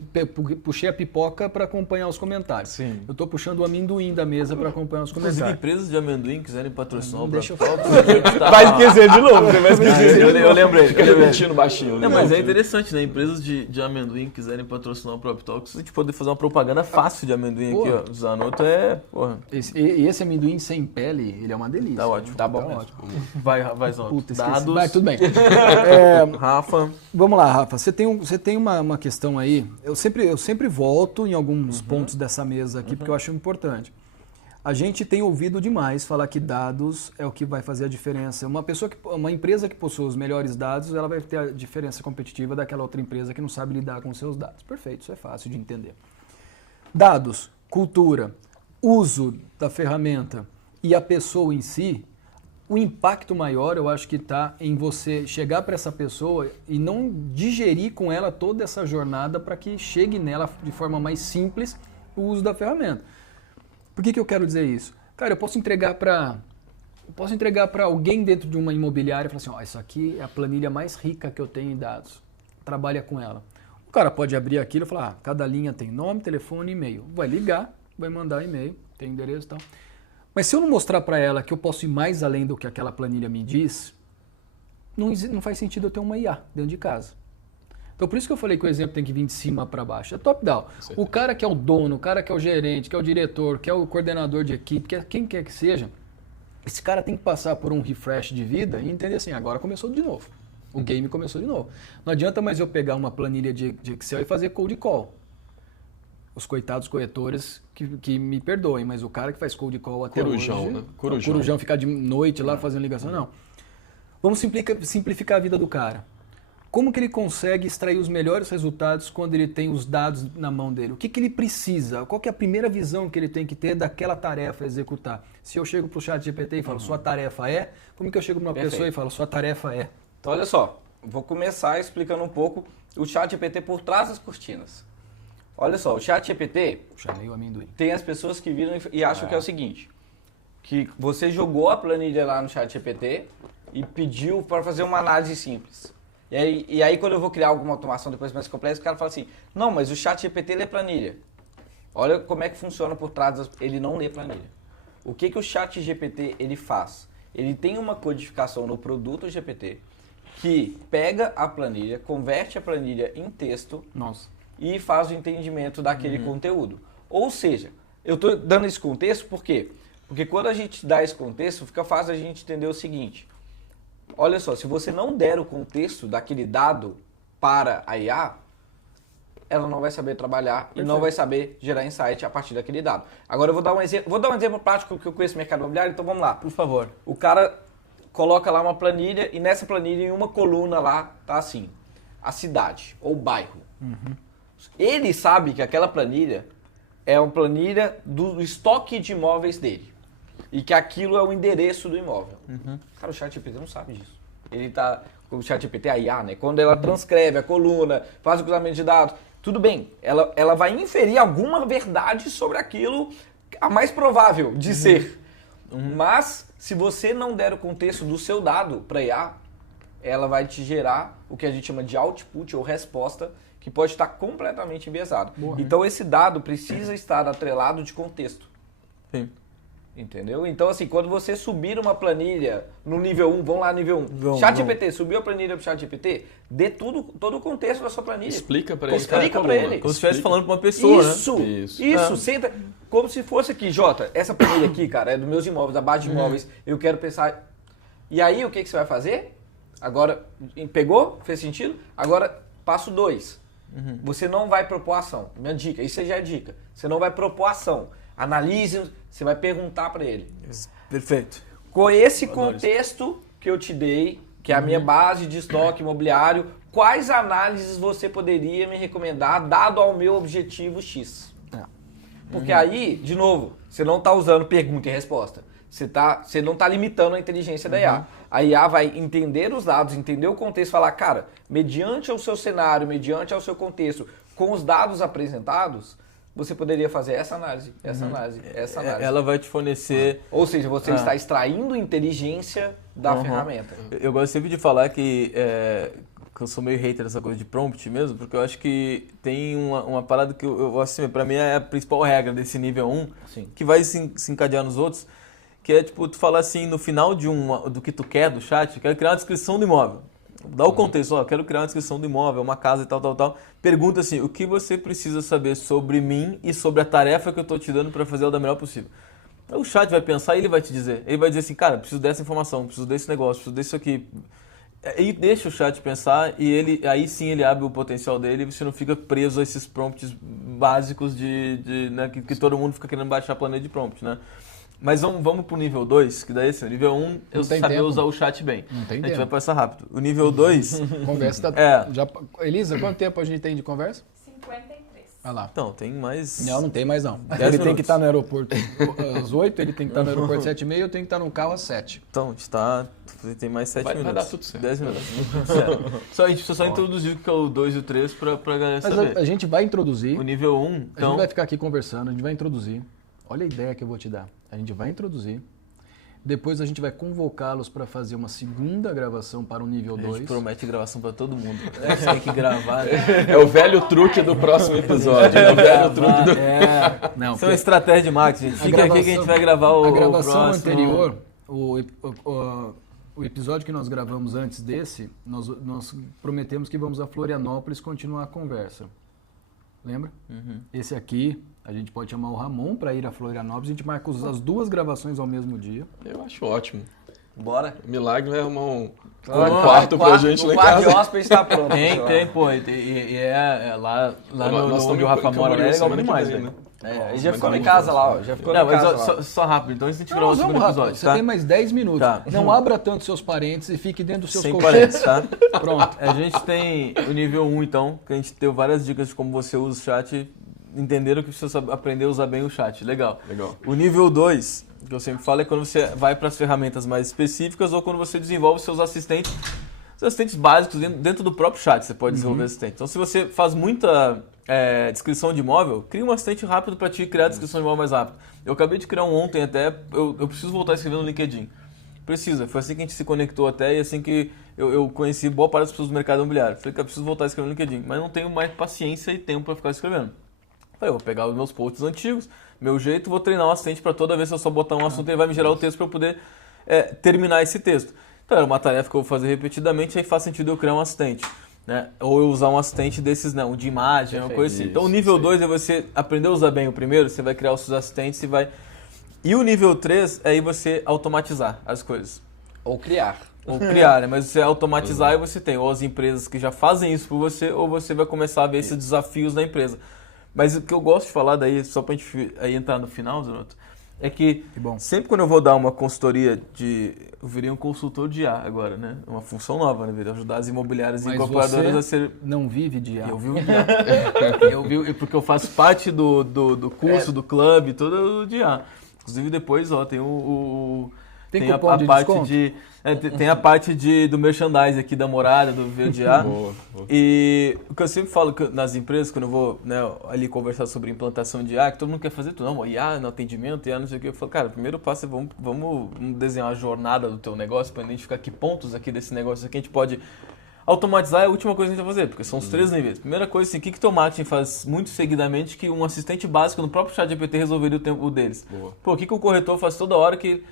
puxei a pipoca para acompanhar os comentários. Sim. Eu tô puxando o amendoim da mesa para acompanhar os comentários. Inclusive, empresas de amendoim quiserem patrocinar o Deixa eu vai esquecer de novo, você vai esquecer. Eu lembrei. Fica repetindo baixinho. Não, mas é interessante, né? Empresas de amendoim quiserem patrocinar o Próprio Talks, a gente poder fazer uma propaganda fácil de amendoim aqui, ó. O Zanotto porra. Esse amendoim sem pele, ele é uma delícia. Tá ótimo. Tá bom. Ótimo. Vai, Zanotto. Puta, esqueci. Dados. Vai, tudo bem. Rafa. Vamos lá, Rafa. Você tem uma questão aí. Eu sempre volto em alguns pontos dessa mesa aqui, porque eu acho importante. A gente tem ouvido demais falar que dados é o que vai fazer a diferença. Uma empresa que possui os melhores dados, ela vai ter a diferença competitiva daquela outra empresa que não sabe lidar com os seus dados. Perfeito, isso é fácil de entender. Dados, cultura. uso da ferramenta e a pessoa em si, o impacto maior eu acho que está em você chegar para essa pessoa e não digerir com ela toda essa jornada para que chegue nela de forma mais simples o uso da ferramenta. Por que eu quero dizer isso? Cara, eu posso entregar para alguém dentro de uma imobiliária e falar assim, ó, isso aqui é a planilha mais rica que eu tenho em dados. Trabalha com ela. O cara pode abrir aquilo e falar, cada linha tem nome, telefone e e-mail. Vai ligar, vai mandar e-mail, tem endereço e tal. Mas se eu não mostrar para ela que eu posso ir mais além do que aquela planilha me diz, não faz sentido eu ter uma IA dentro de casa. Então por isso que eu falei que o exemplo tem que vir de cima para baixo. É top-down. O cara que é o dono, o cara que é o gerente, que é o diretor, que é o coordenador de equipe, que é quem quer que seja, esse cara tem que passar por um refresh de vida e entender assim, agora começou de novo. O game começou de novo. Não adianta mais eu pegar uma planilha de Excel e fazer cold call. Os coitados corretores que me perdoem, mas o cara que faz cold call até Corujão, hoje... né? Corujão ficar de noite lá fazendo ligação, não. Vamos simplificar a vida do cara. Como que ele consegue extrair os melhores resultados quando ele tem os dados na mão dele? O que ele precisa? Qual que é a primeira visão que ele tem que ter daquela tarefa a executar? Se eu chego para o ChatGPT e falo, sua tarefa é... Como que eu chego para uma pessoa e falo, sua tarefa é... Então, olha só, vou começar explicando um pouco o ChatGPT por trás das cortinas. Olha só, o ChatGPT Chamei o amendoim. tem as pessoas que viram e acham que é o seguinte, que você jogou a planilha lá no ChatGPT e pediu para fazer uma análise simples. E aí, quando eu vou criar alguma automação depois mais complexa, o cara fala assim, não, mas o ChatGPT lê planilha. Olha como é que funciona por trás das... Ele não lê planilha. O que o ChatGPT ele faz? Ele tem uma codificação no produto GPT que pega a planilha, converte a planilha em texto e faz o entendimento daquele conteúdo. Ou seja, eu estou dando esse contexto por quê? Porque quando a gente dá esse contexto, fica fácil a gente entender o seguinte. Olha só, se você não der o contexto daquele dado para a IA, ela não vai saber trabalhar e não vai saber gerar insight a partir daquele dado. Agora eu vou dar um exemplo prático que eu conheço o mercado imobiliário, então vamos lá. Por favor. O cara coloca lá uma planilha e nessa planilha em uma coluna lá tá assim, a cidade ou bairro. Ele sabe que aquela planilha é uma planilha do estoque de imóveis dele. E que aquilo é o endereço do imóvel. Cara, o ChatGPT não sabe disso. Ele tá... O ChatGPT é a IA, né? Quando ela transcreve a coluna, faz o cruzamento de dados, tudo bem. Ela vai inferir alguma verdade sobre aquilo, a mais provável de ser. Mas, se você não der o contexto do seu dado para a IA, ela vai te gerar o que a gente chama de output ou resposta, que pode estar completamente enviesado. Então, esse dado precisa estar atrelado de contexto. Sim. Entendeu? Então, assim, quando você subir uma planilha no nível 1, vamos lá no nível 1. ChatGPT, subiu a planilha pro ChatGPT, dê todo o contexto da sua planilha. Explica para ele. Explica para ele. Como se estivesse falando com uma pessoa, Isso. Senta. Como se fosse aqui, Jota, essa planilha aqui, cara, é dos meus imóveis, da base de imóveis, eu quero pensar... E aí, o que você vai fazer? Agora, pegou? Fez sentido? Agora, passo 2. Você não vai propor ação. Minha dica, isso já é dica. Você não vai propor ação. Analise, você vai perguntar para ele. Perfeito. Com esse contexto que eu te dei, que é a minha base de estoque imobiliário, quais análises você poderia me recomendar dado ao meu objetivo X? Porque aí, de novo, você não está usando pergunta e resposta. Você não está limitando a inteligência da IA. A IA vai entender os dados, entender o contexto e falar, cara, mediante o seu cenário, mediante ao seu contexto, com os dados apresentados, você poderia fazer essa análise, essa análise, essa análise. Ela vai te fornecer... Ou seja, você está extraindo inteligência da ferramenta. Eu gosto sempre de falar que eu sou meio hater dessa coisa de prompt mesmo, porque eu acho que tem uma parada que eu assim, pra mim é a principal regra desse nível 1, que vai se encadear nos outros, que é tipo, tu falar assim, no final do que tu quer do chat, eu quero criar uma descrição do imóvel. Dá o contexto, ó, quero criar uma descrição do imóvel, uma casa e tal. Pergunta assim, o que você precisa saber sobre mim e sobre a tarefa que eu estou te dando para fazer ela da melhor possível. O chat vai pensar e ele vai te dizer. Ele vai dizer assim, cara, preciso dessa informação, preciso desse negócio, preciso disso aqui. E deixa o chat pensar e aí sim ele abre o potencial dele e você não fica preso a esses prompts básicos né, que todo mundo fica querendo baixar a planilha de prompt, né? Mas vamos pro nível 2, que daí assim, o nível 1 eu saber usar o chat bem. Não tem a gente tempo. vai passar rápido. O nível 2... Conversa Elisa, quanto tempo a gente tem de conversa? 53. Olha lá. Então, tem mais... Não tem mais não. 10 Ele tem minutos. que estar no aeroporto às 8, ele tem que estar no aeroporto às 7h30 e eu tenho que estar no carro às 7. Então, a gente tem mais 7 Vai minutos. dar tudo certo. 10 minutos. Certo. A gente precisa só introduzir o que é o 2 e o 3 pra galera Mas saber. a gente vai introduzir, O nível 1, a gente então... vai ficar aqui conversando, a gente vai introduzir. Olha a ideia que eu vou te dar. A gente vai introduzir. Depois a gente vai convocá-los para fazer uma segunda gravação para o nível A 2. gente promete gravação pra todo mundo. A gente tem que gravar, né? É o velho truque do próximo episódio. É o velho truque do... Não, Isso é uma estratégia de marketing. Gente. Fica aqui que a gente vai gravar o A gravação próximo. anterior, o episódio que nós gravamos antes desse, nós prometemos que vamos a Florianópolis continuar a conversa. Lembra? Esse aqui, a gente pode chamar o Ramon para ir a Florianópolis, a gente marca as duas gravações ao mesmo dia. Eu acho ótimo. Bora. Milagre vai arrumar um Claro, quarto pra gente o lá em quarto de casa. hóspede está pronto. Tem, pô. E lá Nós no onde o Rafa estamos em mora, é legal semana que demais, vem, velho. né? É, já ficou em casa lá, ó. Já ficou Não, em mas casa lá. só rápido, então a gente grava o Vamos segundo rápido, episódio, você tá? tem mais 10 minutos. Tá. Não abra tanto seus parênteses e fique dentro dos seus Sem colchetes. parênteses, tá? Pronto. A gente tem o nível 1, então, que a gente deu várias dicas de como você usa o chat. Entenderam que precisa aprender a usar bem o chat. Legal. Legal. O nível 2, que eu sempre falo, é quando você vai para as ferramentas mais específicas ou quando você desenvolve seus assistentes básicos dentro do próprio chat. Você pode desenvolver assistente. Então, se você faz muita descrição de imóvel, cria um assistente rápido para te criar a descrição de imóvel mais rápido. Eu acabei de criar um ontem até, eu preciso voltar a escrever no LinkedIn. Precisa, foi assim que a gente se conectou até e assim que eu conheci boa parte das pessoas do mercado imobiliário. Falei que eu preciso voltar a escrever no LinkedIn, mas não tenho mais paciência e tempo para ficar escrevendo. Falei, eu vou pegar os meus posts antigos, meu jeito, vou treinar um assistente para toda vez que eu só botar um assunto, ele vai me gerar o texto para eu poder terminar esse texto. Então era uma tarefa que eu vou fazer repetidamente, aí faz sentido eu criar um assistente. Né? Ou eu usar um assistente desses, não, de imagem, uma coisa assim. Então o nível 2 é você aprender a usar bem o primeiro, você vai criar os seus assistentes e vai... E o nível 3 é aí você automatizar as coisas. Ou criar. Ou criar, né? Mas você automatizar e você tem ou as empresas que já fazem isso por você, ou você vai começar a ver esses desafios da empresa. Mas o que eu gosto de falar daí, só pra gente aí entrar no final, Zanotto, é que sempre quando eu vou dar uma consultoria eu virei um consultor de IA agora, né? Uma função nova, né? Virei ajudar as imobiliárias e incorporadoras a ser... não vive de IA. Eu vivo de IA. Porque eu faço parte do curso, do clube, tudo de IA. Inclusive depois, ó, tem Tem a cupom de parte desconto? tem a parte do merchandising aqui da morada, do VDA. Boa. E o que eu sempre falo nas empresas, quando eu vou ali conversar sobre implantação de IA, que todo mundo quer fazer tudo, não, IA no atendimento, IA não sei o que. Eu falo, cara, o primeiro passo é vamos desenhar a jornada do teu negócio para identificar que pontos aqui desse negócio aqui a gente pode automatizar. É a última coisa que a gente vai fazer, porque são os 3 níveis. Primeira coisa, assim, o que teu marketing faz muito seguidamente que um assistente básico no próprio ChatGPT resolveria o tempo deles? Boa. Pô, o que o corretor faz toda hora que...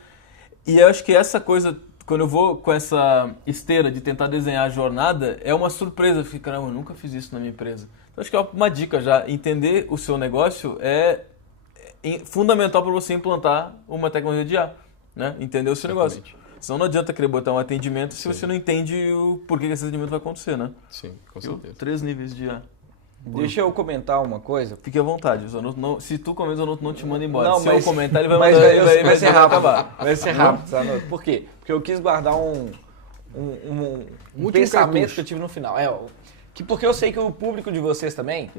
E eu acho que essa coisa... Quando eu vou com essa esteira de tentar desenhar a jornada, é uma surpresa. Eu fico, caramba, eu nunca fiz isso na minha empresa. Então, acho que é uma dica já. Entender o seu negócio é fundamental para você implantar uma tecnologia de IA. Né? Entender o seu negócio. Senão não adianta querer botar um atendimento se você não entende o porquê que esse atendimento vai acontecer, né? Sim, com certeza. 3 níveis de IA. Deixa eu comentar uma coisa. Fique à vontade. Se tu comenta, o Zanotto não te manda embora. Não, se mas- eu comentar, ele vai Mas mandar. vai ser rápido. acabar. Vai ser rápido, Zanotto. Por quê? Porque eu quis guardar um último pensamento cartucho. que eu tive no final. Porque eu sei que o público de vocês também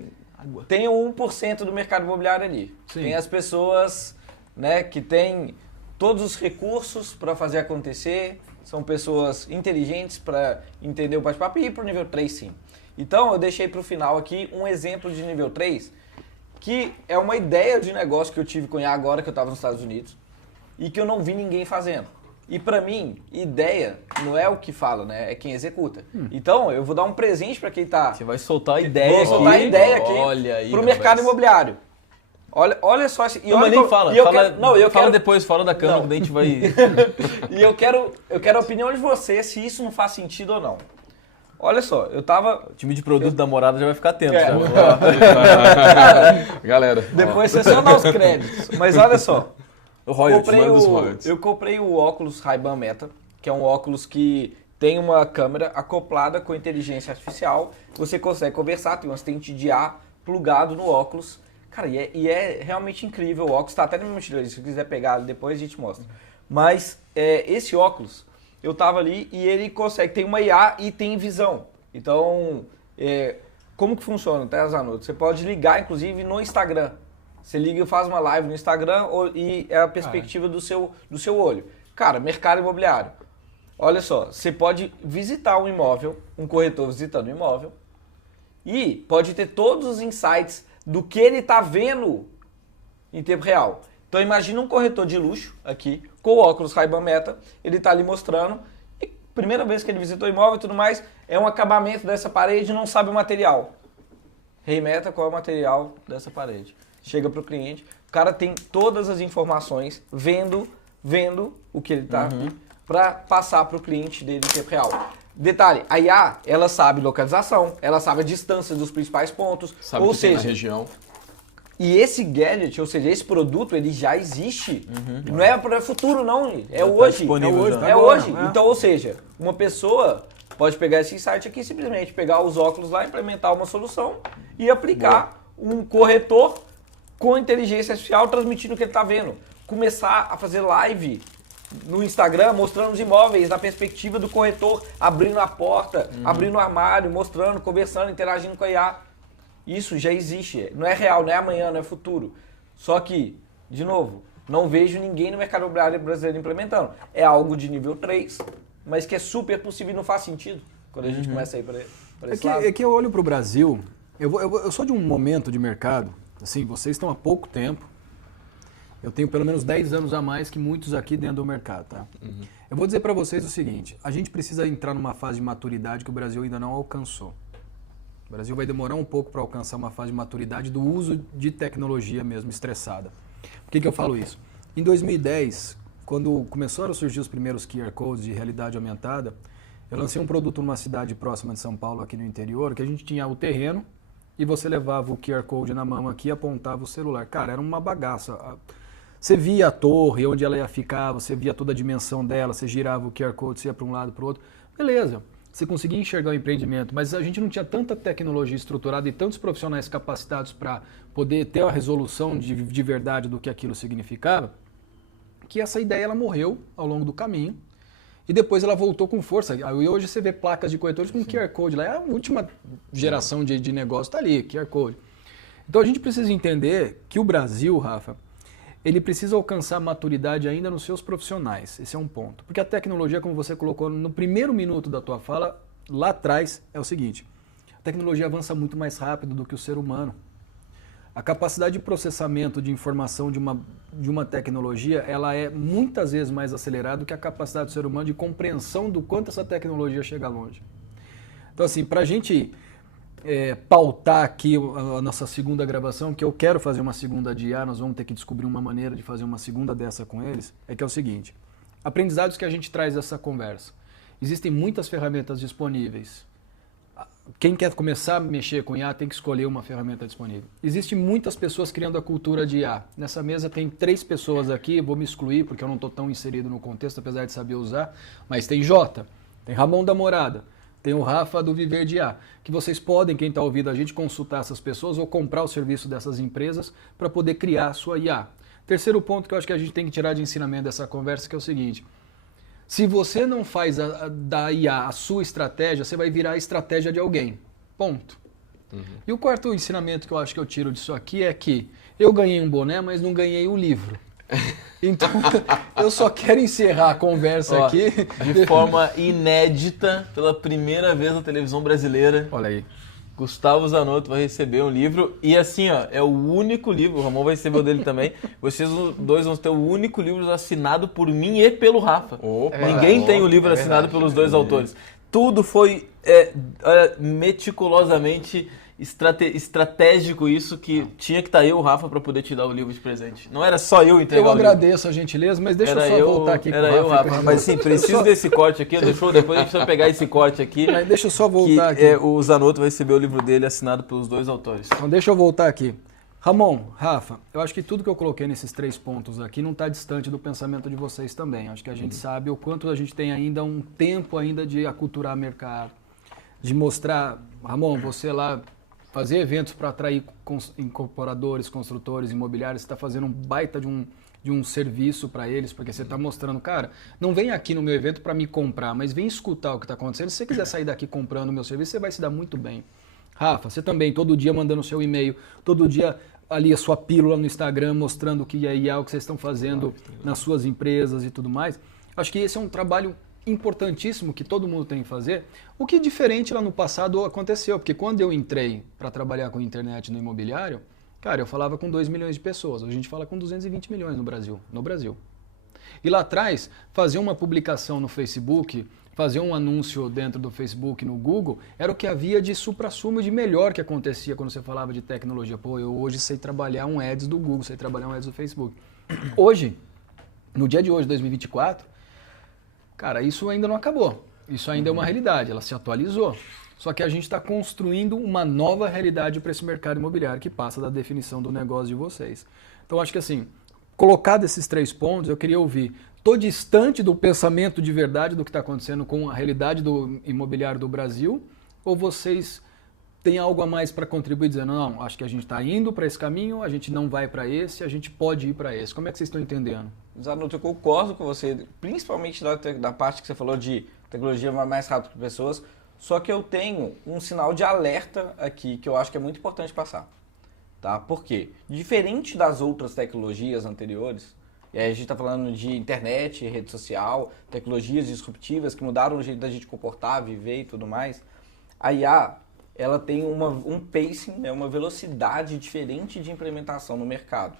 tem o 1% do mercado imobiliário ali. Sim. Tem as pessoas, né, que têm todos os recursos para fazer acontecer, são pessoas inteligentes para entender o bate-papo e ir para o nível 3 sim. Então eu deixei para o final aqui um exemplo de nível 3, que é uma ideia de negócio que eu tive com IA agora que eu estava nos Estados Unidos e que eu não vi ninguém fazendo. E para mim, ideia não é o que fala, né? É quem executa. Então eu vou dar um presente para quem está... Você vai soltar a ideia Vou soltar a ideia aqui Olha aí, pro mercado imobiliário. Olha só esse... Não, mas nem fala. Fala depois, fora da câmera, Não. que daí a gente vai... E eu quero a opinião de você se isso não faz sentido ou não. Olha só, eu tava... O time de produto da morada já vai ficar atento. É. Já. Galera, Depois você só dá os créditos. Mas olha só. O royalties, Comprei manda os royalties. eu comprei o óculos Ray-Ban Meta, que é um óculos que tem uma câmera acoplada com inteligência artificial. Você consegue conversar, tem um assistente de IA plugado no óculos. Cara, e é realmente incrível. O óculos está até na minha mochila. Se você quiser pegar depois, a gente mostra. Mas esse óculos, eu tava ali e ele consegue, tem uma IA e tem visão. Então, Como que funciona, tá, Zanotto? Você pode ligar, inclusive, no Instagram. Você liga e faz uma live no Instagram e é a perspectiva do seu olho. Cara, mercado imobiliário. Olha só, você pode visitar um imóvel, um corretor visitando um imóvel, e pode ter todos os insights do que ele está vendo em tempo real. Então imagina um corretor de luxo aqui, com o óculos Ray-Ban Meta, ele está ali mostrando, e primeira vez que ele visitou o imóvel e tudo mais, é um acabamento dessa parede e não sabe o material. Rei Meta, qual é o material dessa parede? Chega para o cliente, o cara tem todas as informações, vendo o que ele está, para passar para o cliente dele em tempo real. Detalhe, a IA, ela sabe localização, ela sabe a distância dos principais pontos, Sabe ou que tem na seja, região. e esse gadget, ou seja, esse produto, ele já existe. Não é para o futuro, não. É Já tá hoje. disponível já. É Agora, hoje. né? Então, ou seja, uma pessoa pode pegar esse insight aqui e simplesmente pegar os óculos lá, implementar uma solução e aplicar um corretor com inteligência artificial transmitindo o que ele está vendo. Começar a fazer live no Instagram mostrando os imóveis na perspectiva do corretor, abrindo a porta, abrindo o armário, mostrando, conversando, interagindo com a IA. Isso já existe. Não é real, não é amanhã, não é futuro. Só que, de novo, não vejo ninguém no mercado imobiliário brasileiro implementando. É algo de nível 3, mas que é super possível e não faz sentido quando a gente começa a ir para esse lado. É que eu olho para o Brasil, eu sou de um momento de mercado, assim, vocês estão há pouco tempo, eu tenho pelo menos 10 anos a mais que muitos aqui dentro do mercado, tá? Eu vou dizer para vocês o seguinte, a gente precisa entrar numa fase de maturidade que o Brasil ainda não alcançou. O Brasil vai demorar um pouco para alcançar uma fase de maturidade do uso de tecnologia mesmo, estressada. Por que eu falo isso? Em 2010, quando começaram a surgir os primeiros QR Codes de realidade aumentada, eu lancei um produto numa cidade próxima de São Paulo, aqui no interior, que a gente tinha o terreno e você levava o QR Code na mão aqui e apontava o celular. Cara, era uma bagaça. Você via a torre, onde ela ia ficar, você via toda a dimensão dela, você girava o QR Code, você ia para um lado, para o outro. Beleza, você conseguia enxergar o empreendimento, mas a gente não tinha tanta tecnologia estruturada e tantos profissionais capacitados para poder ter a resolução de verdade do que aquilo significava, que essa ideia ela morreu ao longo do caminho e depois ela voltou com força. E hoje você vê placas de corretores com QR Code lá, é a última geração de negócio, está ali, QR Code. Então a gente precisa entender que o Brasil, Rafa, ele precisa alcançar maturidade ainda nos seus profissionais. Esse é um ponto. Porque a tecnologia, como você colocou no primeiro minuto da tua fala, lá atrás, é o seguinte. A tecnologia avança muito mais rápido do que o ser humano. A capacidade de processamento de informação de uma tecnologia, ela é muitas vezes mais acelerada do que a capacidade do ser humano de compreensão do quanto essa tecnologia chega longe. Então, assim, para a gente pautar aqui a nossa segunda gravação, que eu quero fazer uma segunda de IA, nós vamos ter que descobrir uma maneira de fazer uma segunda dessa com eles, é que é o seguinte, aprendizados que a gente traz dessa conversa. Existem muitas ferramentas disponíveis. Quem quer começar a mexer com IA tem que escolher uma ferramenta disponível. Existem muitas pessoas criando a cultura de IA. Nessa mesa tem 3 pessoas aqui, vou me excluir porque eu não estou tão inserido no contexto, apesar de saber usar, mas tem Jota, tem Ramon da Morada, tem o Rafa do Viver de IA, que vocês podem, quem está ouvindo a gente, consultar essas pessoas ou comprar o serviço dessas empresas para poder criar a sua IA. Terceiro ponto que eu acho que a gente tem que tirar de ensinamento dessa conversa, que é o seguinte, se você não faz da IA a sua estratégia, você vai virar a estratégia de alguém. Ponto. E o quarto ensinamento que eu acho que eu tiro disso aqui é que eu ganhei um boné, mas não ganhei o livro. Então, eu só quero encerrar a conversa aqui. De forma inédita, pela primeira vez na televisão brasileira. Olha aí. Gustavo Zanotto vai receber um livro e assim, ó, é o único livro, o Ramon vai receber o dele também, vocês dois vão ter o único livro assinado por mim e pelo Rafa. Opa, Ninguém tem o livro assinado pelos dois autores. Tudo foi meticulosamente estratégico isso, que tinha que estar eu e o Rafa para poder te dar o livro de presente. Não era só eu entregar o livro. Eu agradeço a gentileza, mas deixa eu só voltar aqui Era eu, Rafa. Mas sim, preciso desse corte aqui. Depois a gente vai pegar esse corte aqui. Mas deixa eu só voltar aqui. O Zanotto vai receber o livro dele assinado pelos dois autores. Então deixa eu voltar aqui. Ramon, Rafa, eu acho que tudo que eu coloquei nesses 3 pontos aqui não está distante do pensamento de vocês também. Acho que a gente sabe o quanto a gente tem ainda um tempo ainda de aculturar mercado, de mostrar, Ramon, você lá fazer eventos para atrair incorporadores, construtores, imobiliários, você está fazendo um baita de um serviço para eles, porque você está mostrando, cara, não vem aqui no meu evento para me comprar, mas vem escutar o que está acontecendo. Se você quiser sair daqui comprando o meu serviço, você vai se dar muito bem. Rafa, você também, todo dia mandando o seu e-mail, todo dia ali a sua pílula no Instagram, mostrando o que é IA, o que vocês estão fazendo nas suas empresas e tudo mais. Acho que esse é um trabalho importantíssimo que todo mundo tem que fazer. O que diferente lá no passado aconteceu, porque quando eu entrei para trabalhar com internet no imobiliário, cara, eu falava com 2 milhões de pessoas, hoje a gente fala com 220 milhões no Brasil. E lá atrás, fazer uma publicação no Facebook, fazer um anúncio dentro do Facebook, no Google, era o que havia de suprassumo de melhor que acontecia quando você falava de tecnologia. Pô, eu hoje sei trabalhar um ads do Google, sei trabalhar um ads do Facebook. Hoje, no dia de hoje, 2024, cara, isso ainda não acabou. Isso ainda é uma realidade, ela se atualizou. Só que a gente está construindo uma nova realidade para esse mercado imobiliário que passa da definição do negócio de vocês. Então, acho que assim, colocado esses 3 pontos, eu queria ouvir. Estou distante do pensamento de verdade do que está acontecendo com a realidade do imobiliário do Brasil? Ou vocês têm algo a mais para contribuir dizendo, não, acho que a gente está indo para esse caminho, a gente não vai para esse, a gente pode ir para esse. Como é que vocês estão entendendo? Zanuto, eu concordo com você, principalmente da parte que você falou de tecnologia mais rápido para pessoas, só que eu tenho um sinal de alerta aqui que eu acho que é muito importante passar. Tá? Por quê? Diferente das outras tecnologias anteriores, e aí a gente está falando de internet, rede social, tecnologias disruptivas que mudaram o jeito da gente comportar, viver e tudo mais, a IA ela tem um pacing, né, uma velocidade diferente de implementação no mercado.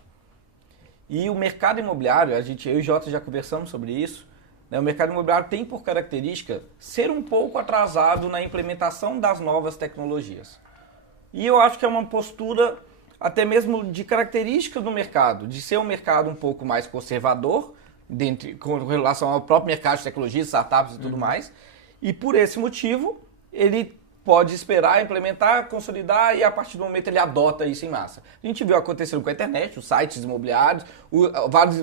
E o mercado imobiliário, eu e o Jota já conversamos sobre isso, né, o mercado imobiliário tem por característica ser um pouco atrasado na implementação das novas tecnologias. E eu acho que é uma postura até mesmo de características do mercado, de ser um mercado um pouco mais conservador, com relação ao próprio mercado de tecnologias, startups e tudo mais, e por esse motivo ele pode esperar, implementar, consolidar e a partir do momento ele adota isso em massa. A gente viu acontecendo com a internet, os sites imobiliários,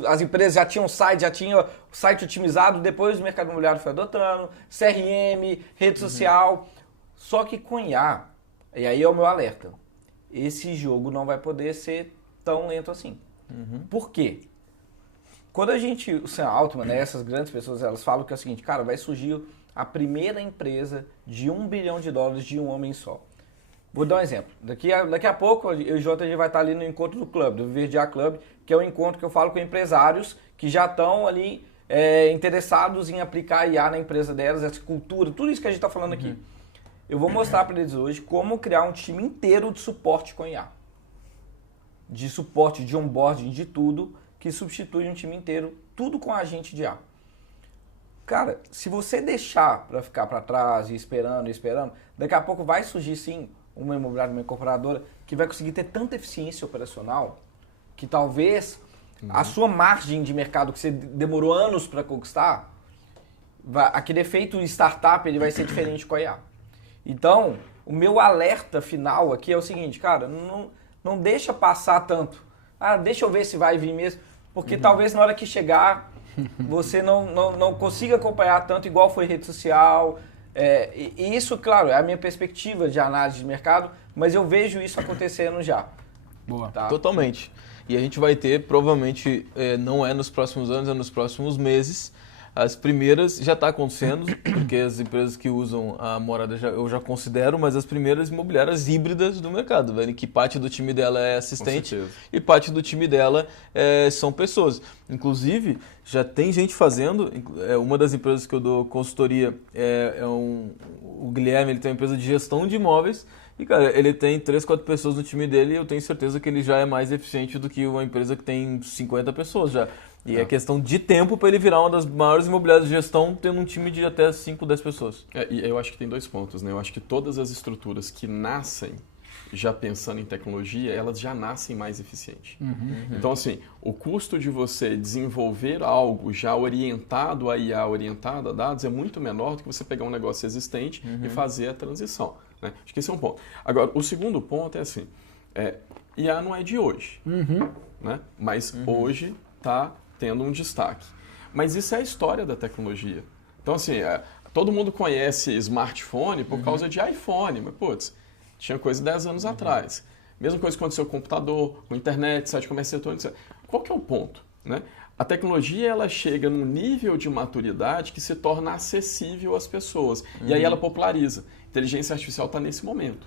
as empresas já tinham site, já tinham site otimizado, depois o mercado imobiliário foi adotando, CRM, rede social, só que com IA, e aí é o meu alerta, esse jogo não vai poder ser tão lento assim. Por quê? Quando a gente, o Sam Altman, né, essas grandes pessoas, elas falam que é o seguinte, cara, vai surgir a primeira empresa de $1 bilhão de um homem só. Vou dar um exemplo. Daqui a pouco, eu e o JG vai estar ali no encontro do clube, do Verdear Club, que é um encontro que eu falo com empresários que já estão ali interessados em aplicar IA na empresa delas, essa cultura, tudo isso que a gente está falando aqui. Eu vou mostrar para eles hoje como criar um time inteiro de suporte com IA. De suporte, de onboarding, de tudo, que substitui um time inteiro, tudo com agente de IA. Cara, se você deixar para ficar para trás e esperando, daqui a pouco vai surgir sim uma imobiliária, uma incorporadora que vai conseguir ter tanta eficiência operacional que talvez a sua margem de mercado que você demorou anos para conquistar, aquele efeito startup ele vai ser diferente com a IA. Então, o meu alerta final aqui é o seguinte, cara, não deixa passar tanto. Deixa eu ver se vai vir mesmo, porque talvez na hora que chegar você não consiga acompanhar tanto igual foi rede social. E isso, claro, é a minha perspectiva de análise de mercado, mas eu vejo isso acontecendo já. Boa. Tá? Totalmente. E a gente vai ter, provavelmente, não é nos próximos anos, é nos próximos meses. As primeiras já está acontecendo, porque as empresas que usam a morada eu já considero, mas as primeiras imobiliárias híbridas do mercado, velho, que parte do time dela é assistente e parte do time dela são pessoas. Inclusive, já tem gente fazendo, uma das empresas que eu dou consultoria o Guilherme, ele tem uma empresa de gestão de imóveis e, cara, ele tem 3, 4 pessoas no time dele e eu tenho certeza que ele já é mais eficiente do que uma empresa que tem 50 pessoas já. E é questão de tempo para ele virar uma das maiores imobiliárias de gestão, tendo um time de até 5, 10 pessoas. E eu acho que tem 2 pontos, né? Eu acho que todas as estruturas que nascem já pensando em tecnologia, elas já nascem mais eficientes. Então, assim, o custo de você desenvolver algo já orientado a IA, orientado a dados, é muito menor do que você pegar um negócio existente e fazer a transição. Né? Acho que esse é um ponto. Agora, o segundo ponto é assim, IA não é de hoje, né? Mas hoje está tendo um destaque. Mas isso é a história da tecnologia. Então, assim, todo mundo conhece smartphone por causa de iPhone, mas, putz, tinha coisa 10 anos atrás. Mesma coisa que aconteceu com o computador, com a internet, site comércio eletrônico, etc. Qual que é o ponto? Né? A tecnologia, ela chega num nível de maturidade que se torna acessível às pessoas. E aí ela populariza. Inteligência artificial está nesse momento.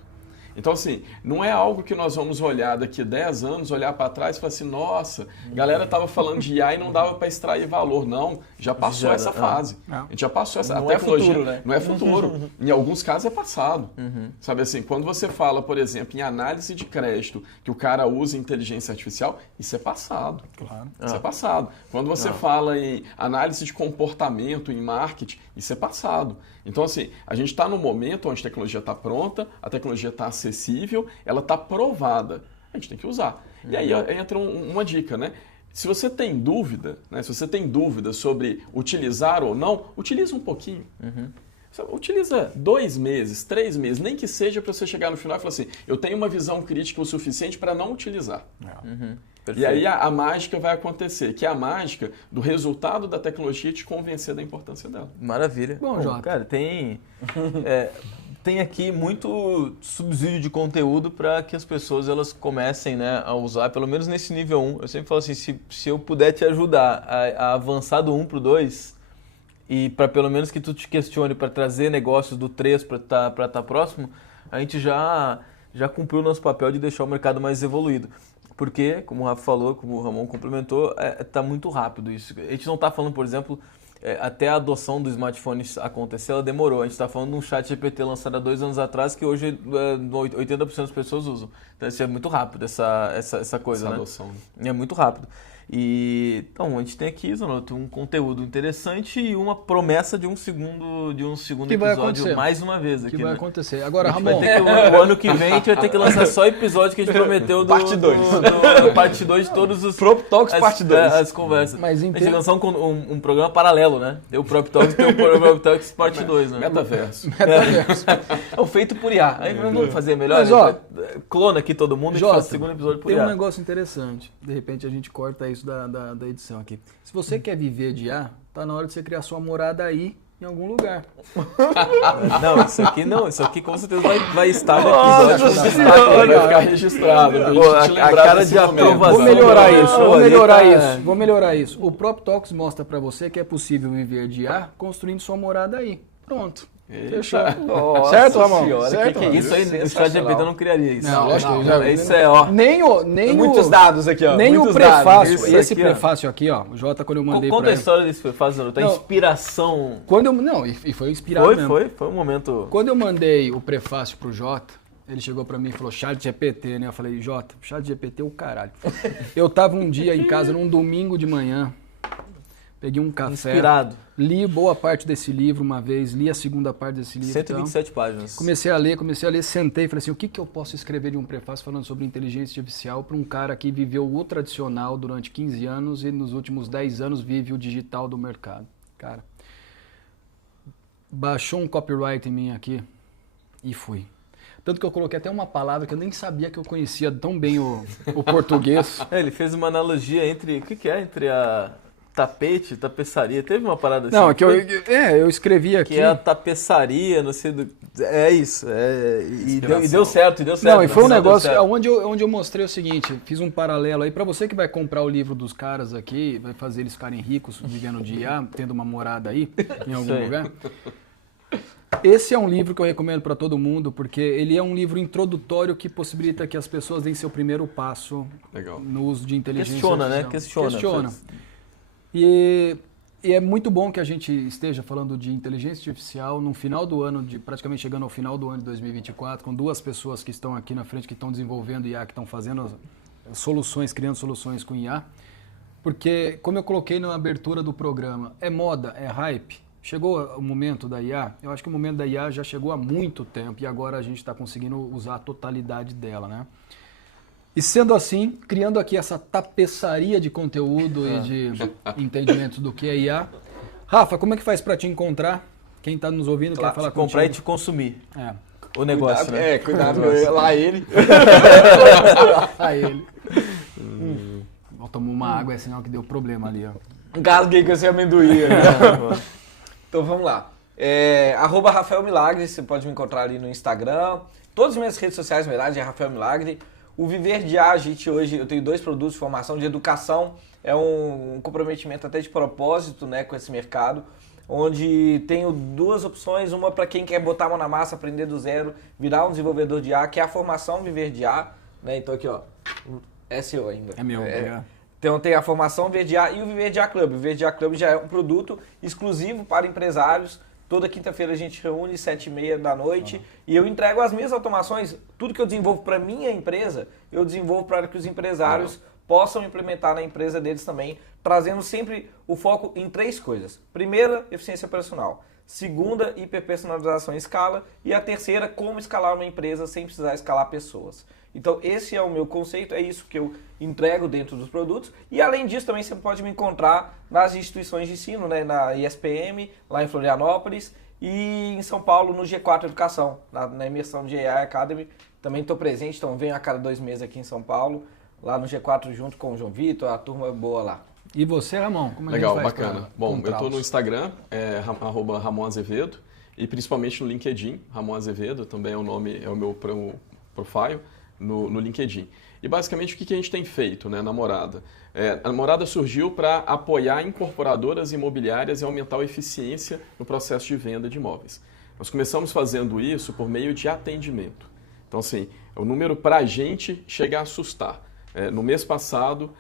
Então, assim, não é algo que nós vamos olhar daqui 10 anos, olhar para trás e falar assim, nossa, a galera estava falando de IA e não dava para extrair valor. Não, já passou essa fase. A gente já passou essa... Não a é tecnologia futuro, né? não é futuro. Em alguns casos é passado. Sabe assim, quando você fala, por exemplo, em análise de crédito, que o cara usa inteligência artificial, isso é passado. Claro. Isso é passado. Quando você fala em análise de comportamento, em marketing, isso é passado. Então, assim, a gente está num momento onde a tecnologia está pronta, a tecnologia está acessível, ela está provada. A gente tem que usar. E aí entra uma dica, né? Se você tem dúvida, né? Se você tem dúvida sobre utilizar ou não, utiliza um pouquinho. Utiliza 2 meses, 3 meses, nem que seja para você chegar no final e falar assim, eu tenho uma visão crítica o suficiente para não utilizar. E aí a mágica vai acontecer, que é a mágica do resultado da tecnologia te convencer da importância dela. Maravilha. Bom, Jota. Cara, tem aqui muito subsídio de conteúdo para que as pessoas elas comecem, né, a usar, pelo menos nesse nível 1. Eu sempre falo assim, se eu puder te ajudar a avançar do 1 para o 2, e para pelo menos que tu te questione para trazer negócios do 3 para estar próximo, a gente já cumpriu o nosso papel de deixar o mercado mais evoluído. Porque, como o Rafa falou, como o Ramon complementou, está muito rápido isso. A gente não está falando, por exemplo, até a adoção do smartphone acontecer, ela demorou. A gente está falando de um chat GPT lançado há 2 anos atrás que hoje 80% das pessoas usam. Então isso é muito rápido, essa coisa, Essa né? adoção. É muito rápido. E então a gente tem aqui, Zanotto, um conteúdo interessante e uma promessa de um segundo Que vai episódio acontecer. mais uma vez aqui. Que vai né? acontecer. Agora, A gente vai Ramon, ter que, o ano que vem a gente vai ter que lançar só episódio que a gente prometeu Parte 2. do parte 2 de todos os Prop Talks parte 2. as conversas. Mas a gente vai lançar um programa paralelo, né? Tem o Prop Talks e tem o Prop Talks parte 2, né? Metaverso. É o feito por IA. Aí vamos fazer melhor. Mas, ó, clona aqui todo mundo e Jota, faz o segundo episódio por tem IA. um negócio interessante. De repente a gente corta isso da edição aqui. Se você quer viver de IA, tá na hora de você criar sua morada aí em algum lugar. Não, isso aqui com certeza vai estar no episódio. Vai ficar registrado. pra Pô, gente te a lembrar cara desse de momento. aprovação. Vou melhorar Não, isso, não, vou ali melhorar tá- isso, vou melhorar isso. O Prop Talks mostra pra você que é possível viver de IA construindo sua morada aí. Pronto. Fechou. Nossa Certo, Ramon? senhora, Certo, que Ramon? Isso aí, o chat Sensacional. GPT não criaria isso. Não, lógico que já- Isso é, ó. Nem Muitos o dados aqui, ó. nem o muitos prefácio, dados. Isso esse aqui, ó. prefácio aqui, ó, o Jota quando eu mandei Conta pra a ele. história desse prefácio, Zanotto. A Não. inspiração. Quando eu, não, e foi inspirado mesmo. Foi um momento. Quando eu mandei o prefácio pro Jota, ele chegou pra mim e falou, chat GPT, né? Eu falei, Jota, chat GPT é o caralho. Eu tava um dia em casa, num domingo de manhã, peguei um café, Inspirado. li boa parte desse livro uma vez, li a segunda parte desse livro. 127 páginas. Comecei a ler, sentei e falei assim, o que eu posso escrever de um prefácio falando sobre inteligência artificial para um cara que viveu o tradicional durante 15 anos e nos últimos 10 anos vive o digital do mercado. Cara, baixou um copyright em mim aqui e fui. Tanto que eu coloquei até uma palavra que eu nem sabia que eu conhecia tão bem o português. Ele fez uma analogia entre. O que é? Entre a tapete, tapeçaria. Teve uma parada assim. Não, é que eu escrevi aqui. Que é a tapeçaria, não sei do. É isso. E deu certo, Não, e foi um Deu negócio certo. onde eu mostrei o seguinte, fiz um paralelo aí para você que vai comprar o livro dos caras aqui, vai fazer eles ficarem ricos, vivendo de IA, tendo uma morada aí, em algum Isso aí. lugar. Esse é um livro que eu recomendo para todo mundo, porque ele é um livro introdutório que possibilita que as pessoas deem seu primeiro passo Legal. no uso de inteligência Questiona, né? artificial. Questiona. E é muito bom que a gente esteja falando de inteligência artificial no final do ano, praticamente chegando ao final do ano de 2024, com 2 pessoas que estão aqui na frente, que estão desenvolvendo IA, que estão fazendo soluções, criando soluções com IA. Porque, como eu coloquei na abertura do programa, é moda, é hype. Chegou o momento da IA? Eu acho que o momento da IA já chegou há muito tempo e agora a gente está conseguindo usar a totalidade dela, né? E sendo assim, criando aqui essa tapeçaria de conteúdo e de entendimento do que é IA. Rafa, como é que faz para te encontrar? Quem está nos ouvindo quer falar Comprar e contigo? te consumir. É. O negócio, Cuidado, né? cuidado, lá ele. A ele. Tomou uma água, é sinal que deu problema ali, ó. Engasguei com esse amendoim. né? Então vamos lá. @Rafael Milagre, você pode me encontrar ali no Instagram. Todas as minhas redes sociais, na verdade, é Rafael Milagre. O Viver de A, gente, hoje eu tenho 2 produtos de formação de educação. É um comprometimento até de propósito, né, com esse mercado. onde tenho duas opções, uma para quem quer botar a mão na massa, aprender do zero, virar um desenvolvedor de IA, que é a formação Viver de IA, né? Então aqui, ó, é seu ainda. É meu, obrigado. Então tem a formação Viver de IA e o Viver de IA Club. O Viver de IA Club já é um produto exclusivo para empresários. Toda quinta-feira a gente reúne 7h30 da noite e eu entrego as minhas automações. Tudo que eu desenvolvo para minha empresa, eu desenvolvo para que os empresários possam implementar na empresa deles também, trazendo sempre o foco em 3 coisas. Primeira, eficiência operacional. Segunda, hiperpersonalização em escala. E a terceira, como escalar uma empresa sem precisar escalar pessoas. Então esse é o meu conceito, é isso que eu entrego dentro dos produtos. E além disso também você pode me encontrar nas instituições de ensino, né, na ISPM, lá em Florianópolis e em São Paulo no G4 Educação, na imersão de AI Academy. Também estou presente, então venho a cada 2 meses aqui em São Paulo, lá no G4 junto com o João Vitor, a turma boa lá. E você, Ramon? Como é Legal, que a gente faz bacana. pra Bom, eu estou no encontrá-los? Instagram, @Ramon Azevedo, e principalmente no LinkedIn, Ramon Azevedo, também é o nome, é o meu profile no LinkedIn. E basicamente o que a gente tem feito, né, na Morada? A Morada surgiu para apoiar incorporadoras imobiliárias e aumentar a eficiência no processo de venda de imóveis. Nós começamos fazendo isso por meio de atendimento. Então, assim, o número para a gente chega a assustar. No mês passado,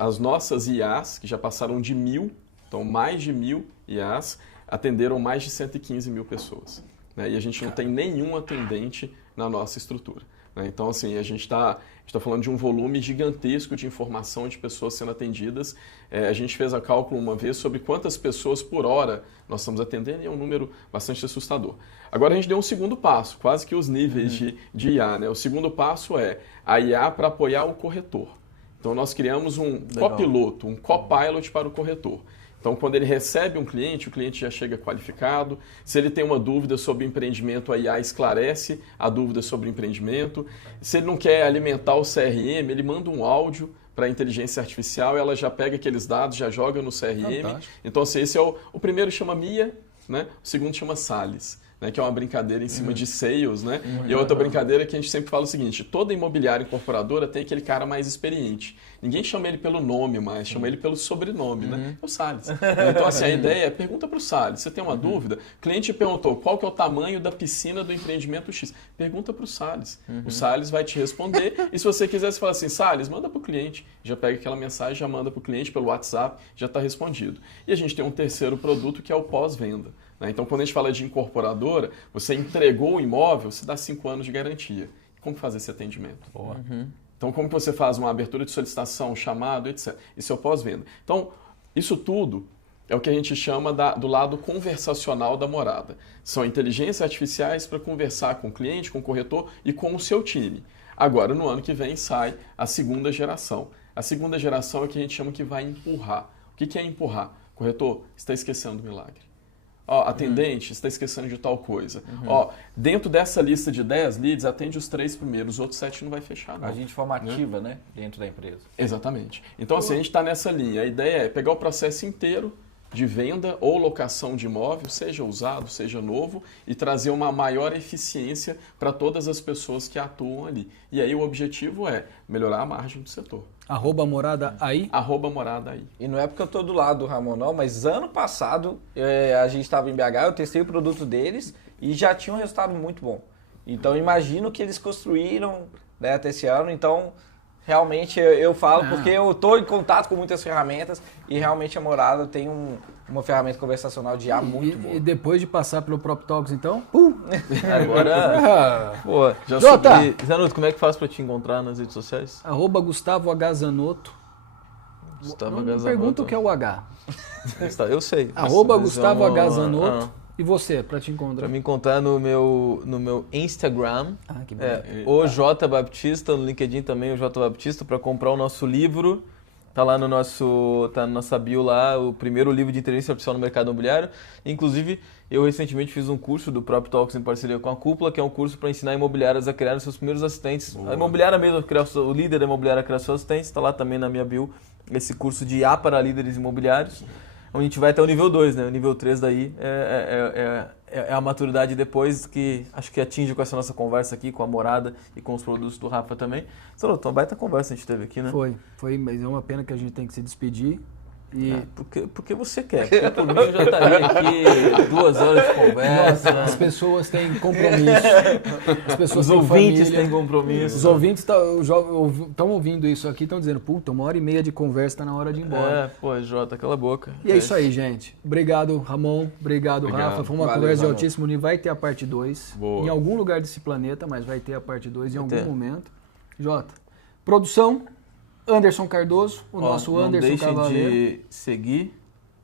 as nossas IAs, que já passaram de 1.000, então mais de 1.000 IAs, atenderam mais de 115 mil pessoas. Né? E a gente não tem nenhum atendente na nossa estrutura. Né? Então, assim, a gente está falando de um volume gigantesco de informação de pessoas sendo atendidas. A gente fez a cálculo uma vez sobre quantas pessoas por hora nós estamos atendendo e é um número bastante assustador. Agora a gente deu um segundo passo, quase que os níveis de IA. Né? O segundo passo é a IA para apoiar o corretor. Então nós criamos um copiloto, um copilot para o corretor. Então, quando ele recebe um cliente, o cliente já chega qualificado. Se ele tem uma dúvida sobre empreendimento, a IA esclarece a dúvida sobre empreendimento. Se ele não quer alimentar o CRM, ele manda um áudio para a inteligência artificial, ela já pega aqueles dados, já joga no CRM. Fantástico. Então, assim, esse é o primeiro chama Mia, né? O segundo chama Salles. Né, que é uma brincadeira em cima de sales, né? E outra brincadeira que a gente sempre fala o seguinte, toda imobiliária incorporadora tem aquele cara mais experiente. Ninguém chama ele pelo nome mais, chama ele pelo sobrenome, né? É o Salles. Então, assim, a ideia é, pergunta para o Salles, você tem uma dúvida? O cliente perguntou, qual que é o tamanho da piscina do empreendimento X? Pergunta para o Salles. O Salles vai te responder e se você quiser, você fala assim, Salles, manda para o cliente. Já pega aquela mensagem, já manda para o cliente pelo WhatsApp, já está respondido. E a gente tem um terceiro produto que é o pós-venda. Então, quando a gente fala de incorporadora, você entregou o imóvel, você dá 5 anos de garantia. Como fazer esse atendimento? Então, como que você faz uma abertura de solicitação, um chamado, etc. Isso é o pós-venda. Então, isso tudo é o que a gente chama do lado conversacional da Morada. São inteligências artificiais para conversar com o cliente, com o corretor e com o seu time. Agora, no ano que vem, sai a segunda geração. A segunda geração é o que a gente chama que vai empurrar. O que é empurrar? Corretor, você está esquecendo do milagre. Atendente, você está esquecendo de tal coisa. Dentro dessa lista de 10 leads, atende os 3 primeiros, os outros 7 não vai fechar. Não. A gente formativa, né? Dentro da empresa. Exatamente. Então, assim, a gente está nessa linha. A ideia é pegar o processo inteiro de venda ou locação de imóvel, seja usado, seja novo, e trazer uma maior eficiência para todas as pessoas que atuam ali. E aí o objetivo é melhorar a margem do setor. @Morada aí. @Morada aí. E não é porque eu tô do lado do Ramon, não, mas ano passado a gente estava em BH, eu testei o produto deles e já tinha um resultado muito bom. Então imagino que eles construíram, né, até esse ano, então realmente eu falo porque eu estou em contato com muitas ferramentas e realmente a Morada tem uma ferramenta conversacional de IA muito boa. E depois de passar pelo Prop Talks, então? Agora, pô, já Jota! subi. Zanotto, como é que faz para te encontrar nas redes sociais? @Gustavo H. Zanotto. Gustavo Não H. me Zanotto. pergunta o que é o H. Eu sei. Gustavo H. Zanotto. E você, para te encontrar? Para me encontrar no meu Instagram, Que bom. o J Baptista, no LinkedIn também o J Baptista, para comprar o nosso livro. Tá lá na nossa bio lá, o primeiro livro de inteligência artificial no mercado imobiliário. Inclusive, eu recentemente fiz um curso do Prop Talks em parceria com a Cúpula, que é um curso para ensinar imobiliárias a criar os seus primeiros assistentes. Boa. A imobiliária mesmo, o líder da imobiliária a criar seus assistentes, está lá também na minha bio, esse curso de IA para líderes imobiliários, onde a gente vai até o nível 2, né? O nível 3 daí é a maturidade depois que acho que atinge com essa nossa conversa aqui, com a Morada e com os produtos do Rafa também. Uma baita conversa a gente teve aqui, né? Foi, mas é uma pena que a gente tem que se despedir. E Porque você quer. Porque por mim eu já estaria aqui 2 horas de conversa. as pessoas têm compromisso. As pessoas Os têm ouvintes família. têm compromisso. Os ouvintes estão ouvindo isso aqui, estão dizendo, puta, 1h30 de conversa, tá na hora de ir embora. Pô, Jota, cala a boca. E é isso aí, gente. Obrigado, Ramon. Obrigado, Rafa. Foi uma Valeu, conversa de Ramon. altíssimo nível. Vai ter a parte 2. Boa. Em algum lugar desse planeta, mas vai ter a parte 2 em algum ter. momento. Jota. Produção, Anderson Cardoso, o nosso não Anderson deixem Cavaleiro. de seguir.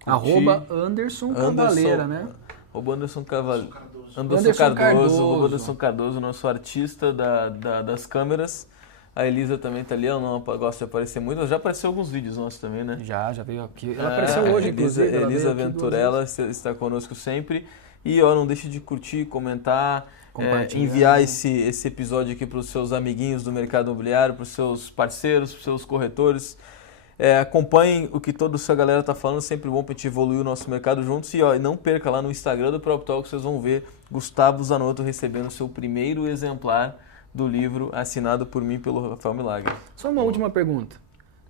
Arroba Anderson Cavaleira, né? Arroba Anderson Cavaleiro. Anderson Cardoso. Arroba Anderson Cardoso, nosso artista das câmeras. A Elisa também tá ali, ela não gosta de aparecer muito, mas já apareceu alguns vídeos nossos também, né? Já veio aqui. Ela apareceu hoje, inclusive. ela veio Elisa aqui 2 Venturella está conosco sempre. E ó, não deixe de curtir, comentar, Compartilhar. enviar esse episódio aqui para os seus amiguinhos do mercado imobiliário, para os seus parceiros, para os seus corretores. Acompanhem o que toda essa galera tá falando, sempre bom para a gente evoluir o nosso mercado juntos. E ó, não perca lá no Instagram do PropTalk, vocês vão ver Gustavo Zanotto recebendo seu primeiro exemplar do livro assinado por mim pelo Rafael Milagre. Só uma última pergunta.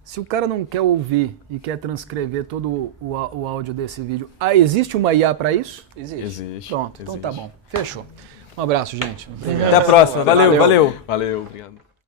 Se o cara não quer ouvir e quer transcrever todo o áudio desse vídeo, existe uma IA para isso? Existe. Pronto, então existe. tá bom. Fechou. Um abraço, gente. Até a próxima. Valeu. Valeu, obrigado.